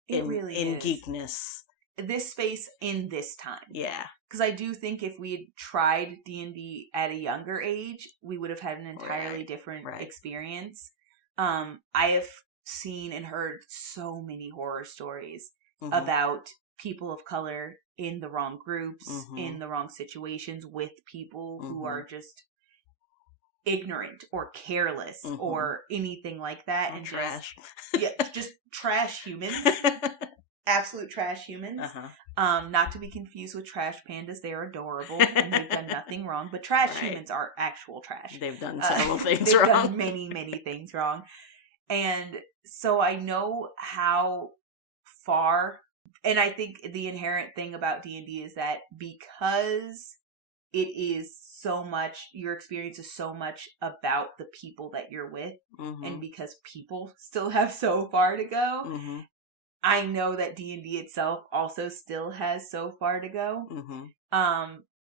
in geekness. This space in this time. Yeah. Because I do think if we had tried D&D at a younger age, we would have had an entirely different experience. I have seen and heard so many horror stories about people of color in the wrong groups, in the wrong situations, with people who are just ignorant or careless or anything like that. Or and trash. Just trash humans. Absolute trash humans. Not to be confused with trash pandas. They are adorable and they've done nothing wrong. But trash humans are actual trash. They've done several things they've wrong. Done many, many things wrong. And so I know how far, and I think the inherent thing about D&D is that because it is so much, your experience is so much about the people that you're with, and because people still have so far to go, I know that D&D itself also still has so far to go.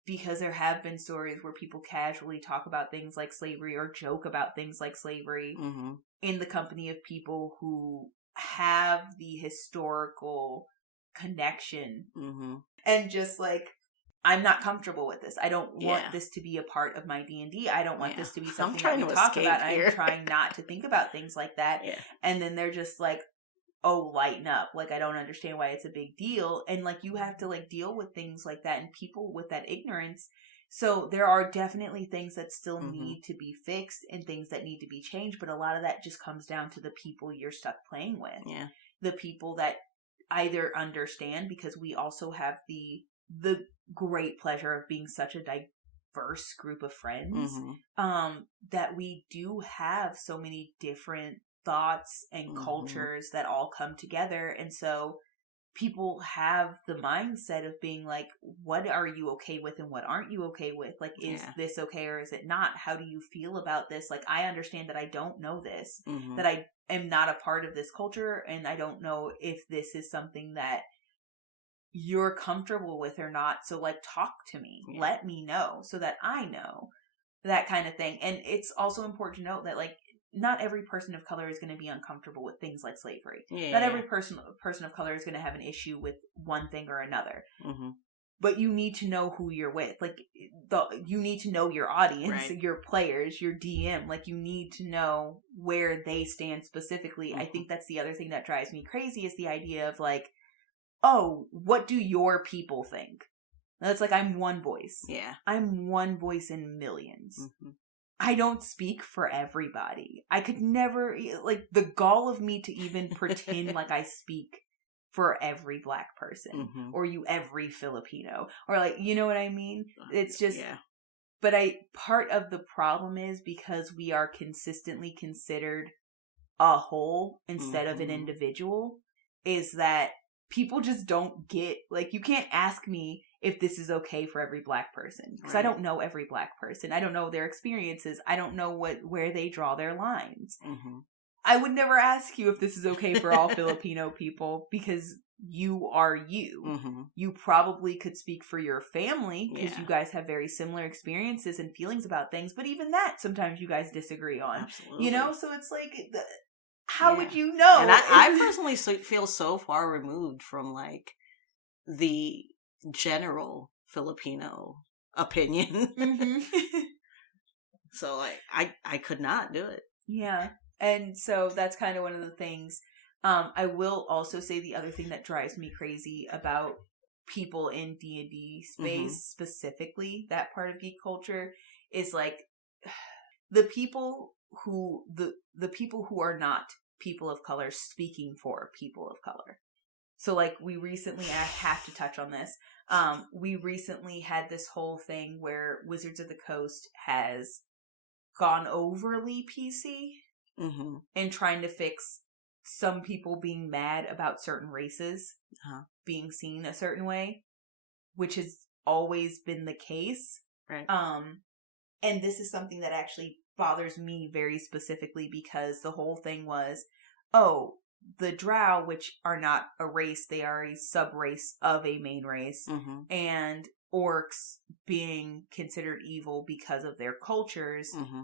Because there have been stories where people casually talk about things like slavery or joke about things like slavery in the company of people who have the historical connection. And just like, I'm not comfortable with this. I don't want this to be a part of my D&D. I don't want this to be something that we talk about. I'm trying not to think about things like that. And then they're just like, oh, lighten up. Like, I don't understand why it's a big deal. And like, you have to like deal with things like that and people with that ignorance. So there are definitely things that still need to be fixed and things that need to be changed. But a lot of that just comes down to the people you're stuck playing with. Yeah. The people that either understand, because we also have the great pleasure of being such a diverse group of friends, that we do have so many different thoughts and cultures that all come together. And so people have the mindset of being like, what are you okay with and what aren't you okay with? Like, is this okay or is it not? How do you feel about this? Like, I understand that I don't know this, that I am not a part of this culture, and I don't know if this is something that you're comfortable with or not. So like, talk to me, let me know so that I know, that kind of thing. And it's also important to note that like, not every person of color is going to be uncomfortable with things like slavery. Not every person of color is going to have an issue with one thing or another. Mm-hmm. But you need to know who you're with. Like, you need to know your audience, your players, your DM. Like, you need to know where they stand specifically. Mm-hmm. I think that's the other thing that drives me crazy is the idea of like, oh, what do your people think? And it's like, I'm one voice. Yeah. I'm one voice in millions. Mm-hmm. I don't speak for everybody. I could never, like, the gall of me to even pretend like I speak for every black person or every Filipino or like, you know what I mean? It's just, but part of the problem is because we are consistently considered a whole instead of an individual is that people just don't get, like, you can't ask me if this is okay for every black person because I don't know every black person. I don't know their experiences. I don't know where they draw their lines. Mm-hmm. I would never ask you if this is okay for all Filipino people because you are you. Mm-hmm. You probably could speak for your family because you guys have very similar experiences and feelings about things. But even that, sometimes you guys disagree on. Absolutely. You know? So it's like, how would you know? And I personally feel so far removed from like the general Filipino opinion. Mm-hmm. So like, I could not do it. Yeah. And so that's kind of one of the things. I will also say the other thing that drives me crazy about people in D&D space, specifically that part of geek culture, is like the people who are not people of color speaking for people of color. So like we recently, I have to touch on this. We recently had this whole thing where Wizards of the Coast has gone overly PC. Mm-hmm. And trying to fix some people being mad about certain races being seen a certain way, which has always been the case. Right. And this is something that actually bothers me very specifically because the whole thing was, the Drow, which are not a race, they are a sub-race of a main race, and orcs being considered evil because of their cultures. Mm-hmm.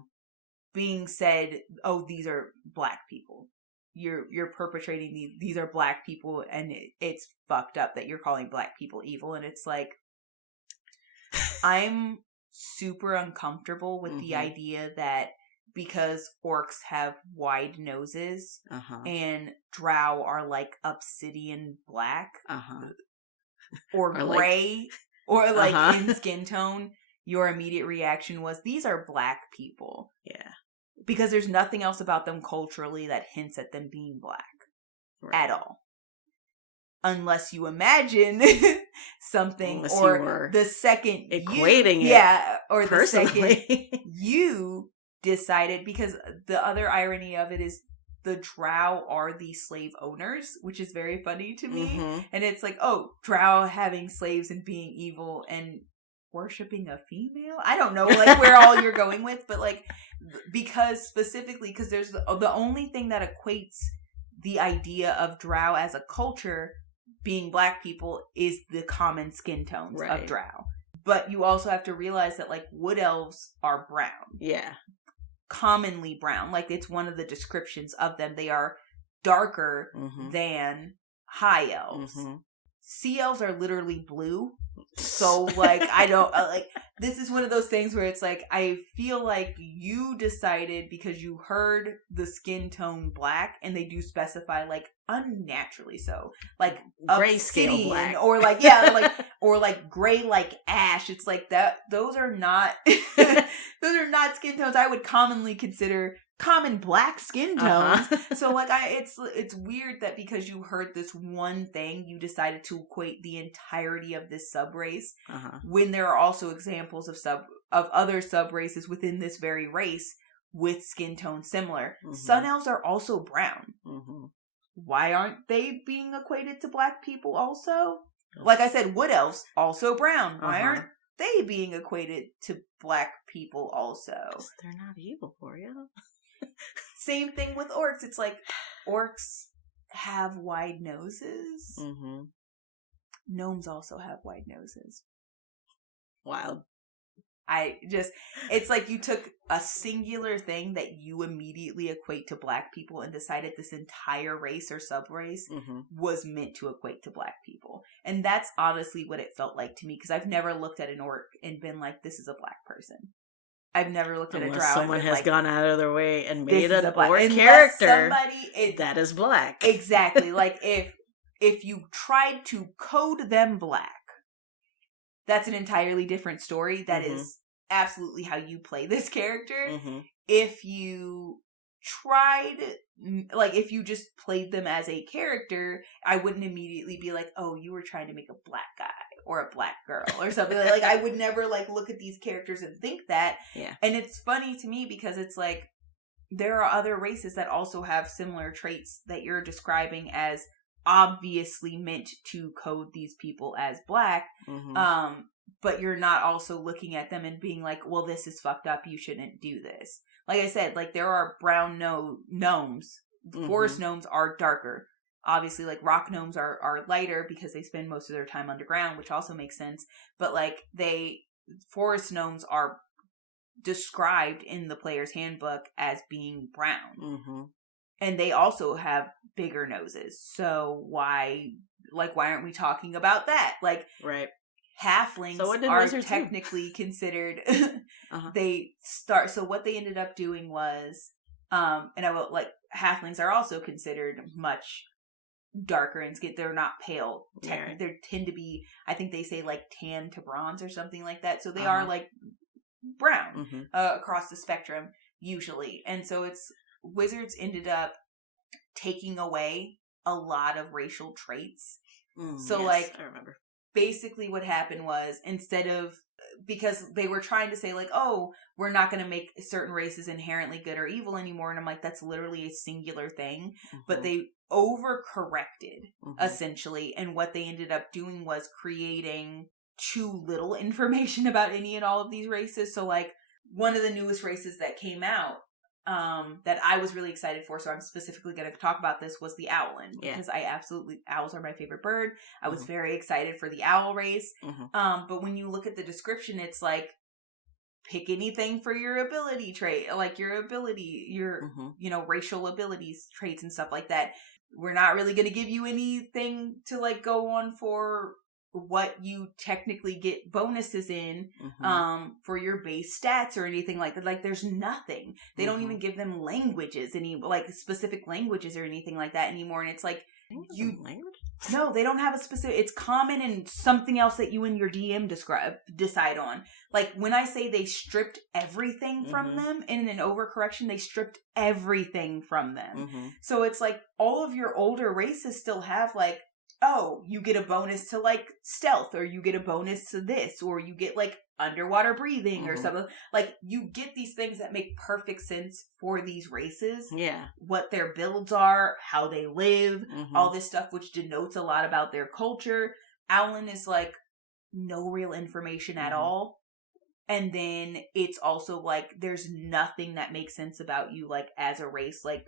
Being said, these are black people. You're perpetrating these are black people, and it's fucked up that you're calling black people evil. And it's like, I'm super uncomfortable with the idea that because orcs have wide noses and Drow are like obsidian black or gray or like in skin tone, your immediate reaction was, these are black people. Yeah. Because there's nothing else about them culturally that hints at them being black. Right. At all. Unless you imagine something, unless or the second equating it. Or personally. The second you decided, because the other irony of it is the Drow are the slave owners, which is very funny to me. Mm-hmm. And it's like, Drow having slaves and being evil and worshipping a female? I don't know, like, where all you're going with, but, like, because there's the only thing that equates the idea of Drow as a culture being black people is the common skin tones of Drow. But you also have to realize that, like, wood elves are brown. Yeah. Commonly brown. Like, it's one of the descriptions of them. They are darker than high elves. Mm-hmm. Sea elves are literally blue. So, like, I don't, this is one of those things where it's like, I feel like you decided because you heard the skin tone black, and they do specify, like, unnaturally so. Like, grayscale black. Or, like, yeah, like, or, like, gray like ash. It's like that, those are not, those are not skin tones I would commonly consider common black skin tones. So like it's weird that because you heard this one thing, you decided to equate the entirety of this subrace when there are also examples of other subraces within this very race with skin tones similar. Sun elves are also brown. Why aren't they being equated to black people also? Like I said, wood elves also brown. Why aren't they being equated to black people also? 'Cause they're not evil for you. Same thing with orcs. It's like, orcs have wide noses. Gnomes also have wide noses. Wild. It's like you took a singular thing that you immediately equate to black people and decided this entire race or sub-race was meant to equate to black people. And that's honestly what it felt like to me, because I've never looked at an orc and been like, this is a black person. I've never looked at a drow. Unless someone has like, gone out of their way and made an orc Unless character that is black. Exactly. Like, if you tried to code them black, that's an entirely different story. That is absolutely how you play this character. If you tried, like, if you just played them as a character, I wouldn't immediately be like, oh, you were trying to make a black guy or a black girl or something. Like, I would never, like, look at these characters and think that. Yeah. And it's funny to me because it's like, there are other races that also have similar traits that you're describing as obviously meant to code these people as black. But you're not also looking at them and being like, well, this is fucked up, you shouldn't do this. Like I said, like, there are brown gnomes. Forest gnomes are darker. Obviously, like, rock gnomes are lighter because they spend most of their time underground, which also makes sense. But, like, forest gnomes are described in the player's handbook as being brown. And they also have bigger noses. So why aren't we talking about that? Like, right. Halflings are technically considered so what they ended up doing was halflings are also considered much darker and they're not pale. They tend to be, I think they say, like, tan to bronze or something like that. So they are, like, brown across the spectrum usually. And so wizards ended up taking away a lot of racial traits. Like, I remember. Basically what happened was, instead of, because they were trying to say, like, oh, we're not going to make certain races inherently good or evil anymore. And I'm like, that's literally a singular thing. But they overcorrected, essentially. And what they ended up doing was creating too little information about any and all of these races. So, like, one of the newest races that came out, that I was really excited for, so I'm specifically going to talk about this, was the owlin, because owls are my favorite bird. I was very excited for the owl race. But when you look at the description, it's like, pick anything for your ability trait, like your ability, your, racial abilities, traits and stuff like that. We're not really going to give you anything to, like, go on for what you technically get bonuses in for your base stats or anything like that. Like, there's nothing. They don't even give them languages, like, specific languages or anything like that anymore. And it's like, no, they don't have a specific, it's common and something else that you and your DM decide on. Like, when I say they stripped everything from them in an overcorrection, they stripped everything from them. So it's like, all of your older races still have, like, oh, you get a bonus to, like, stealth, or you get a bonus to this, or you get, like, underwater breathing or something. Like, you get these things that make perfect sense for these races. Yeah. What their builds are, how they live, all this stuff, which denotes a lot about their culture. Owlin is, like, no real information at all. And then it's also, like, there's nothing that makes sense about you, like, as a race. Like,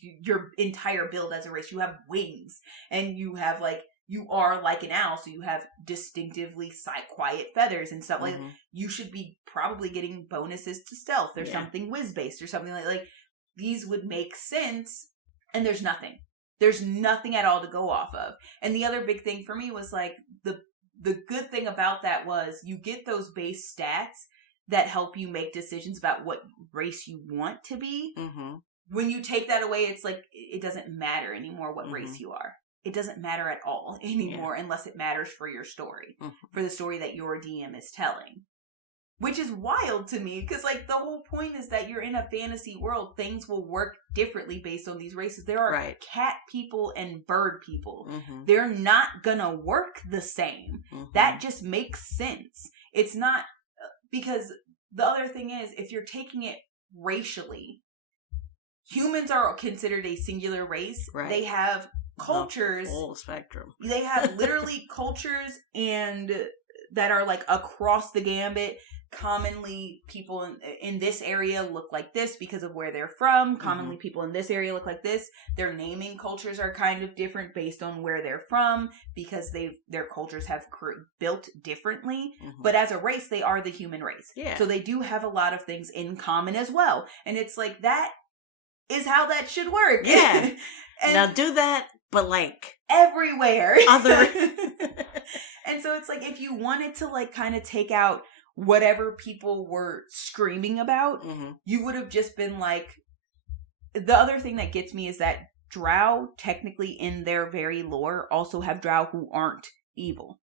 your entire build as a race, you have wings, and you have, like, you are like an owl, so you have distinctively quiet feathers and stuff. Like, you should be probably getting bonuses to stealth or something whiz-based or something like these would make sense, and there's nothing at all to go off of. And the other big thing for me was, like, the good thing about that was you get those base stats that help you make decisions about what race you want to be. When you take that away, it's like, it doesn't matter anymore what race you are. It doesn't matter at all anymore unless it matters for your story, for the story that your DM is telling. Which is wild to me, because, like, the whole point is that you're in a fantasy world. Things will work differently based on these races. There are cat people and bird people. They're not gonna work the same. That just makes sense. It's not, because the other thing is, if you're taking it racially, humans are considered a singular race. They have cultures. The whole spectrum. They have literally cultures and that are, like, across the gambit. commonly people in this area look like this because of where they're from. Commonly people in this area look like this. Their naming cultures are kind of different based on where they're from because their cultures have built differently. But as a race, they are the human race. Yeah. So they do have a lot of things in common as well. And it's like, that is how that should work. Yeah. And now do that, but like everywhere. Other. And so it's like, if you wanted to like kind of take out whatever people were screaming about, you would have just been like, the other thing that gets me is that Drow, technically in their very lore, also have Drow who aren't evil.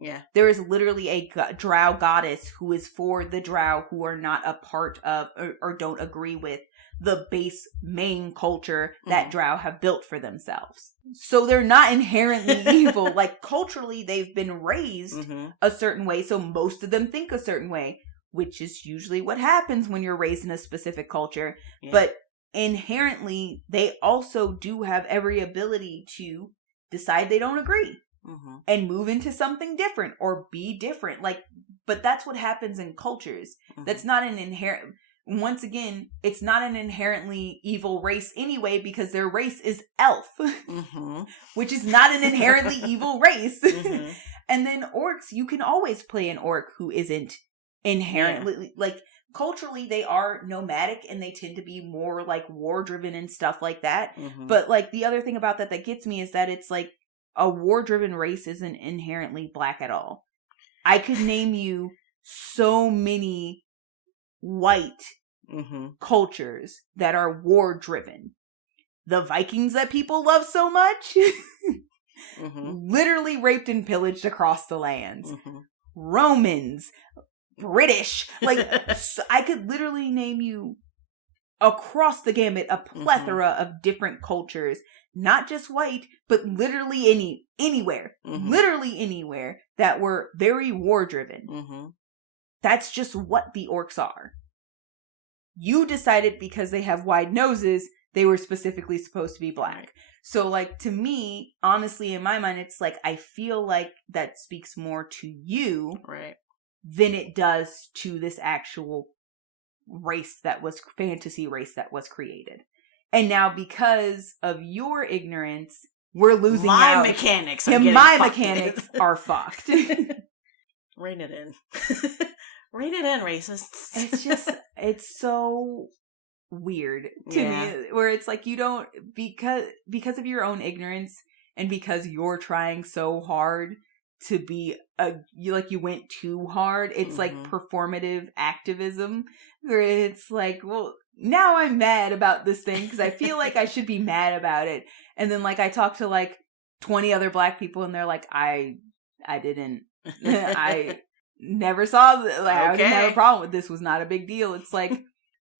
Yeah. There is literally a Drow goddess who is for the Drow who are not a part of or don't agree with the base main culture that Drow have built for themselves. So they're not inherently evil. Like, culturally, they've been raised a certain way, so most of them think a certain way, which is usually what happens when you're raised in a specific culture. Yeah. But inherently, they also do have every ability to decide they don't agree and move into something different or be different. Like, but that's what happens in cultures. That's not an inherent... Once again, it's not an inherently evil race anyway, because their race is elf, which is not an inherently evil race. And then orcs, you can always play an orc who isn't inherently, like, culturally, they are nomadic and they tend to be more like war driven and stuff like that. But like, the other thing about that gets me is that it's like, a war driven race isn't inherently black at all. I could name you so many white cultures that are war driven. The Vikings that people love so much literally raped and pillaged across the lands. Romans, British, like, I could literally name you across the gamut a plethora of different cultures, not just white, but literally anywhere literally anywhere that were very war driven. That's just what the orcs are. You decided because they have wide noses, they were specifically supposed to be black. Right. So, like, to me, honestly, in my mind, it's like, I feel like that speaks more to you than it does to this actual fantasy race that was created. And now, because of your ignorance, we're losing my mechanics. My mechanics are fucked. Rein it in. Rein it in, racists. It's so weird to me, where it's like, you don't, because of your own ignorance and because you're trying so hard to be you went too hard. It's like performative activism, where it's like, well, now I'm mad about this thing because I feel like I should be mad about it. And then, like, I talk to like 20 other black people and they're like, I didn't, I never saw, like, I didn't have a problem with this, was not a big deal. It's like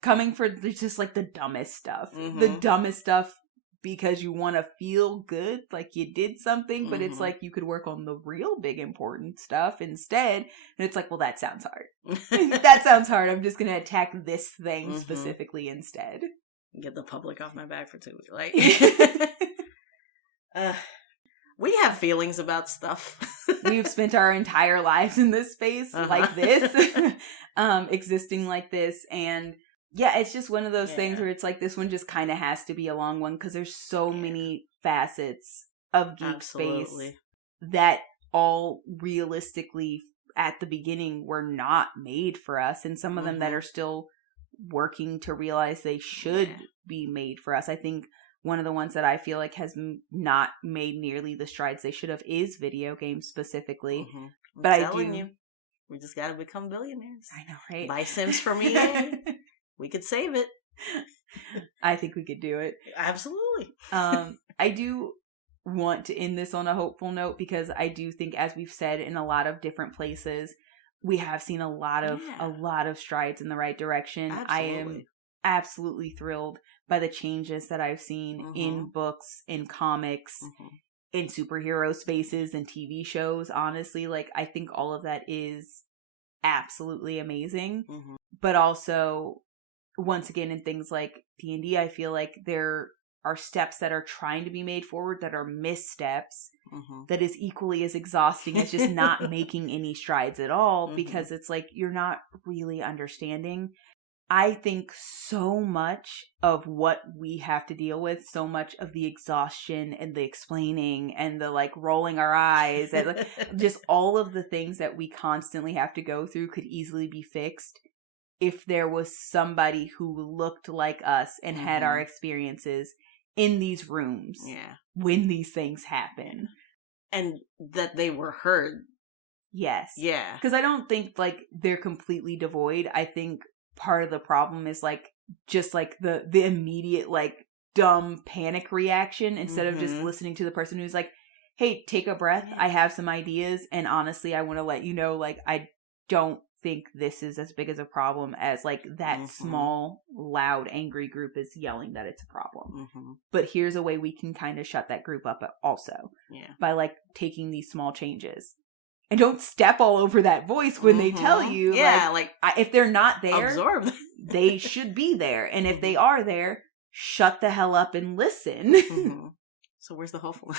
coming for just like the dumbest stuff. The dumbest stuff because you want to feel good, like you did something, but it's like you could work on the real big important stuff instead. And it's like, well, that sounds hard. That sounds hard. I'm just going to attack this thing specifically instead. Get the public off my back for 2 weeks. Like, we have feelings about stuff. We've spent our entire lives in this space like this, existing like this. And yeah, it's just one of those things where it's like, this one just kind of has to be a long one because there's so many facets of geek space that all realistically at the beginning were not made for us. And some of them that are still working to realize they should be made for us. I think one of the ones that I feel like has not made nearly the strides they should have is video games specifically. But I'm telling you, we just got to become billionaires. I know, right? Buy Sims from me. We could save it. I think we could do it. Absolutely. I do want to end this on a hopeful note because I do think, as we've said in a lot of different places, we have seen a lot of strides in the right direction. Absolutely. I am absolutely thrilled by the changes that I've seen in books, in comics, in superhero spaces, and TV shows. Honestly, like, I think all of that is absolutely amazing. But also, once again, in things like D&D, I feel like they're are steps that are trying to be made forward that are missteps, mm-hmm. that is equally as exhausting as just not making any strides at all, mm-hmm. because it's like you're not really understanding. I think so much of what we have to deal with, so much of the exhaustion and the explaining and the like rolling our eyes and like, just all of the things that we constantly have to go through could easily be fixed if there was somebody who looked like us and mm-hmm. had our experiences in these rooms when these things happen. And that they were heard. Yes. Yeah. Because I don't think like they're completely devoid. I think part of the problem is like just like the immediate like dumb panic reaction instead mm-hmm. of just listening to the person who's like, hey, take a breath. I have some ideas. And honestly, I want to let you know, like, I don't think this is as big as a problem as like that mm-hmm. small, loud, angry group is yelling that it's a problem. Mm-hmm. But here's a way we can kind of shut that group up also by like taking these small changes. And don't step all over that voice when mm-hmm. they tell you. Yeah, if they're not there, absorb. They should be there. And if mm-hmm. they are there, shut the hell up and listen. mm-hmm. So where's the hopeful?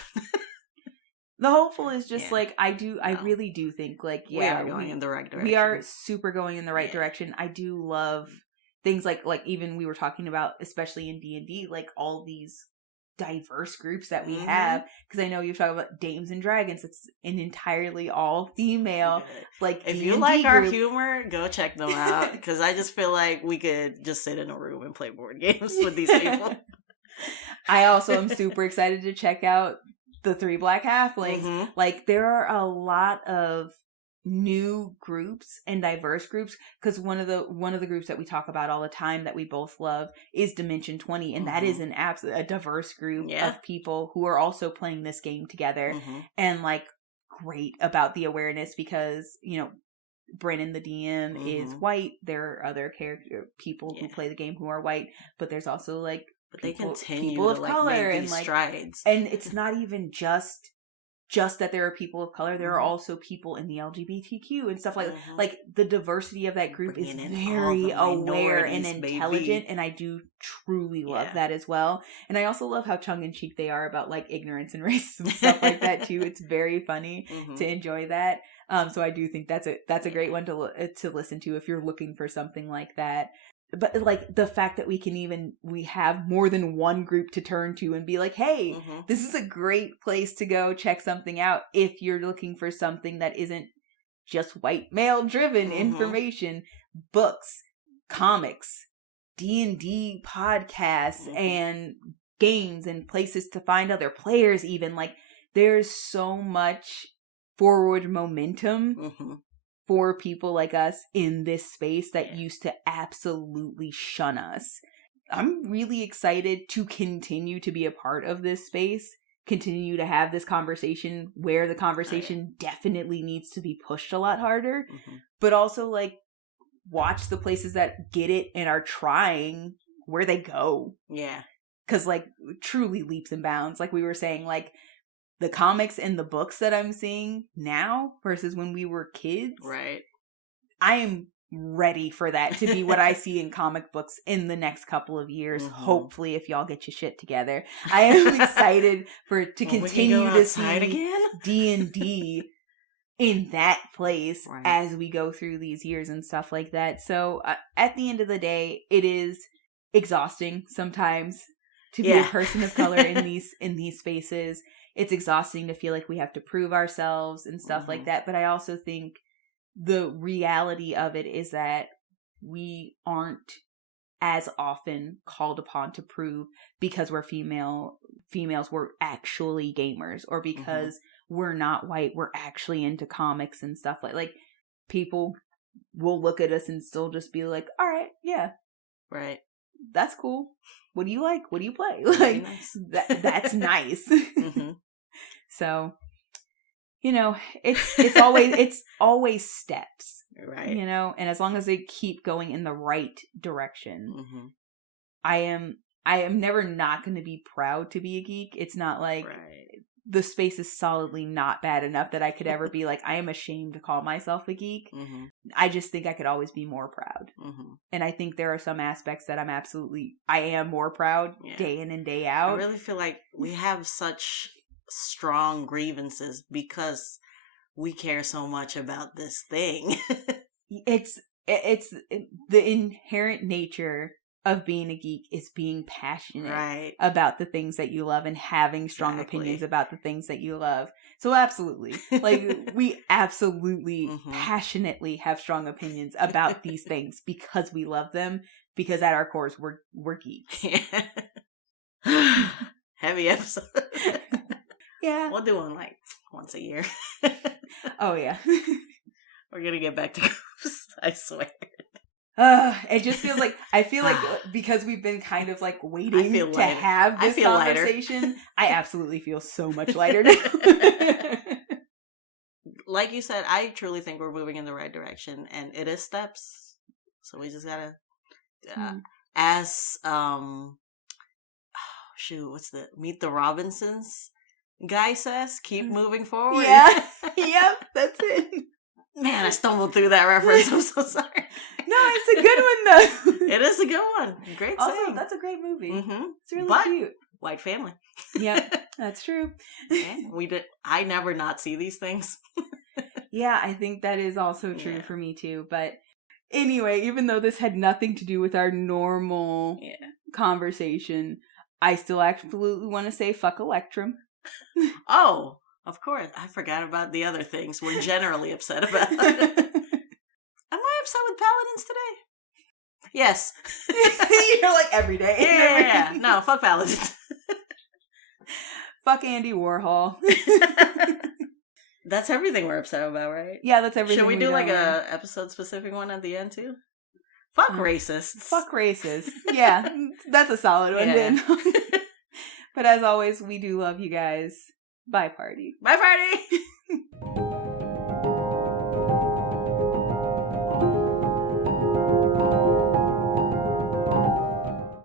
The hopeful is just like, I really do think like, we are going in the right direction. We are super going in the right direction. I do love things like even we were talking about, especially in D&D, like all these diverse groups that we have, because I know you're talking about Dames and Dragons. It's an entirely all female like if D&D you like group. Our humor, go check them out, because I just feel like we could just sit in a room and play board games with these people. I also am super excited to check out the 3 Black Halflings. mm-hmm. Like there are a lot of new groups and diverse groups, because one of the groups that we talk about all the time that we both love is Dimension 20, and mm-hmm. that is a diverse group of people who are also playing this game together, mm-hmm. and like great about the awareness, because Brennan the DM mm-hmm. is white. There are other people who play the game who are white, but there's also like they continue people to of like color make and these like strides, and it's not even just that there are people of color. There are mm-hmm. also people in the LGBTQ and stuff like that. mm-hmm. Like the diversity of that group Bringing is very aware and intelligent, baby. and I do truly love that as well. And I also love how tongue-in-cheek they are about like ignorance and racism and stuff like that too. It's very funny mm-hmm. to enjoy that. So I do think that's a great one to listen to if you're looking for something like that. But like the fact that we have more than one group to turn to and be like, hey, mm-hmm. this is a great place to go check something out if you're looking for something that isn't just white male driven mm-hmm. information. Books, comics, D&D podcasts, mm-hmm. and games, and places to find other players. Even like there's so much forward momentum mm-hmm. for people like us in this space that used to absolutely shun us. I'm really excited to continue to be a part of this space, continue to have this conversation where the conversation definitely needs to be pushed a lot harder, mm-hmm. but also like watch the places that get it and are trying where they go. Yeah. Because like truly leaps and bounds, like we were saying, like the comics and the books that I'm seeing now versus when we were kids. Right. I am ready for that to be what I see in comic books in the next couple of years. Mm-hmm. Hopefully, if y'all get your shit together. I am excited to continue to see D&D in that place as we go through these years and stuff like that. So at the end of the day, it is exhausting sometimes to be a person of color in these spaces. It's exhausting to feel like we have to prove ourselves and stuff mm-hmm. like that. But I also think the reality of it is that we aren't as often called upon to prove because we're females we're actually gamers, or because mm-hmm. we're not white we're actually into comics and stuff like people will look at us and still just be like, all right, right, that's cool. What do you like? What do you play? Like nice. That's nice. mm-hmm. So, it's always steps, right? And as long as they keep going in the right direction, mm-hmm. I am never not going to be proud to be a geek. It's not like the space is solidly not bad enough that I could ever be like, I am ashamed to call myself a geek. Mm-hmm. I just think I could always be more proud. Mm-hmm. And I think there are some aspects that I am more proud day in and day out. I really feel like we have such strong grievances because we care so much about this thing. It's the inherent nature of being a geek is being passionate about the things that you love and having strong opinions about the things that you love. So absolutely, like we absolutely passionately have strong opinions about these things because we love them, because at our cores we're geeks. Yeah. Heavy episode. Yeah. We'll do one like once a year. Oh yeah. We're gonna get back to groups, I swear. It just feels like, I feel like because we've been kind of like waiting to have this conversation, I absolutely feel so much lighter now. Like you said, I truly think we're moving in the right direction, and it is steps. So we just gotta, Meet the Robinsons guy says, keep moving forward. Yeah, yep, that's it. Man, I stumbled through that reference. I'm so sorry. No, it's a good one though. It is a good one. Great also, saying. That's a great movie. Mm-hmm. It's really cute. White family. Yep, that's true. Yeah, I never not see these things. Yeah, I think that is also true for me too. But anyway, even though this had nothing to do with our normal conversation, I still absolutely want to say fuck Electrum. Oh, of course. I forgot about the other things we're generally upset about. Am I upset with Paladins today? Yes. You're like every day. Yeah. No, fuck Paladins. Fuck Andy Warhol. That's everything we're upset about, right? Yeah, that's everything. Should we do like a episode specific one at the end too? Fuck racists. Fuck racists. Yeah, that's a solid one then. But as always, we do love you guys. Bye, party. Bye, party.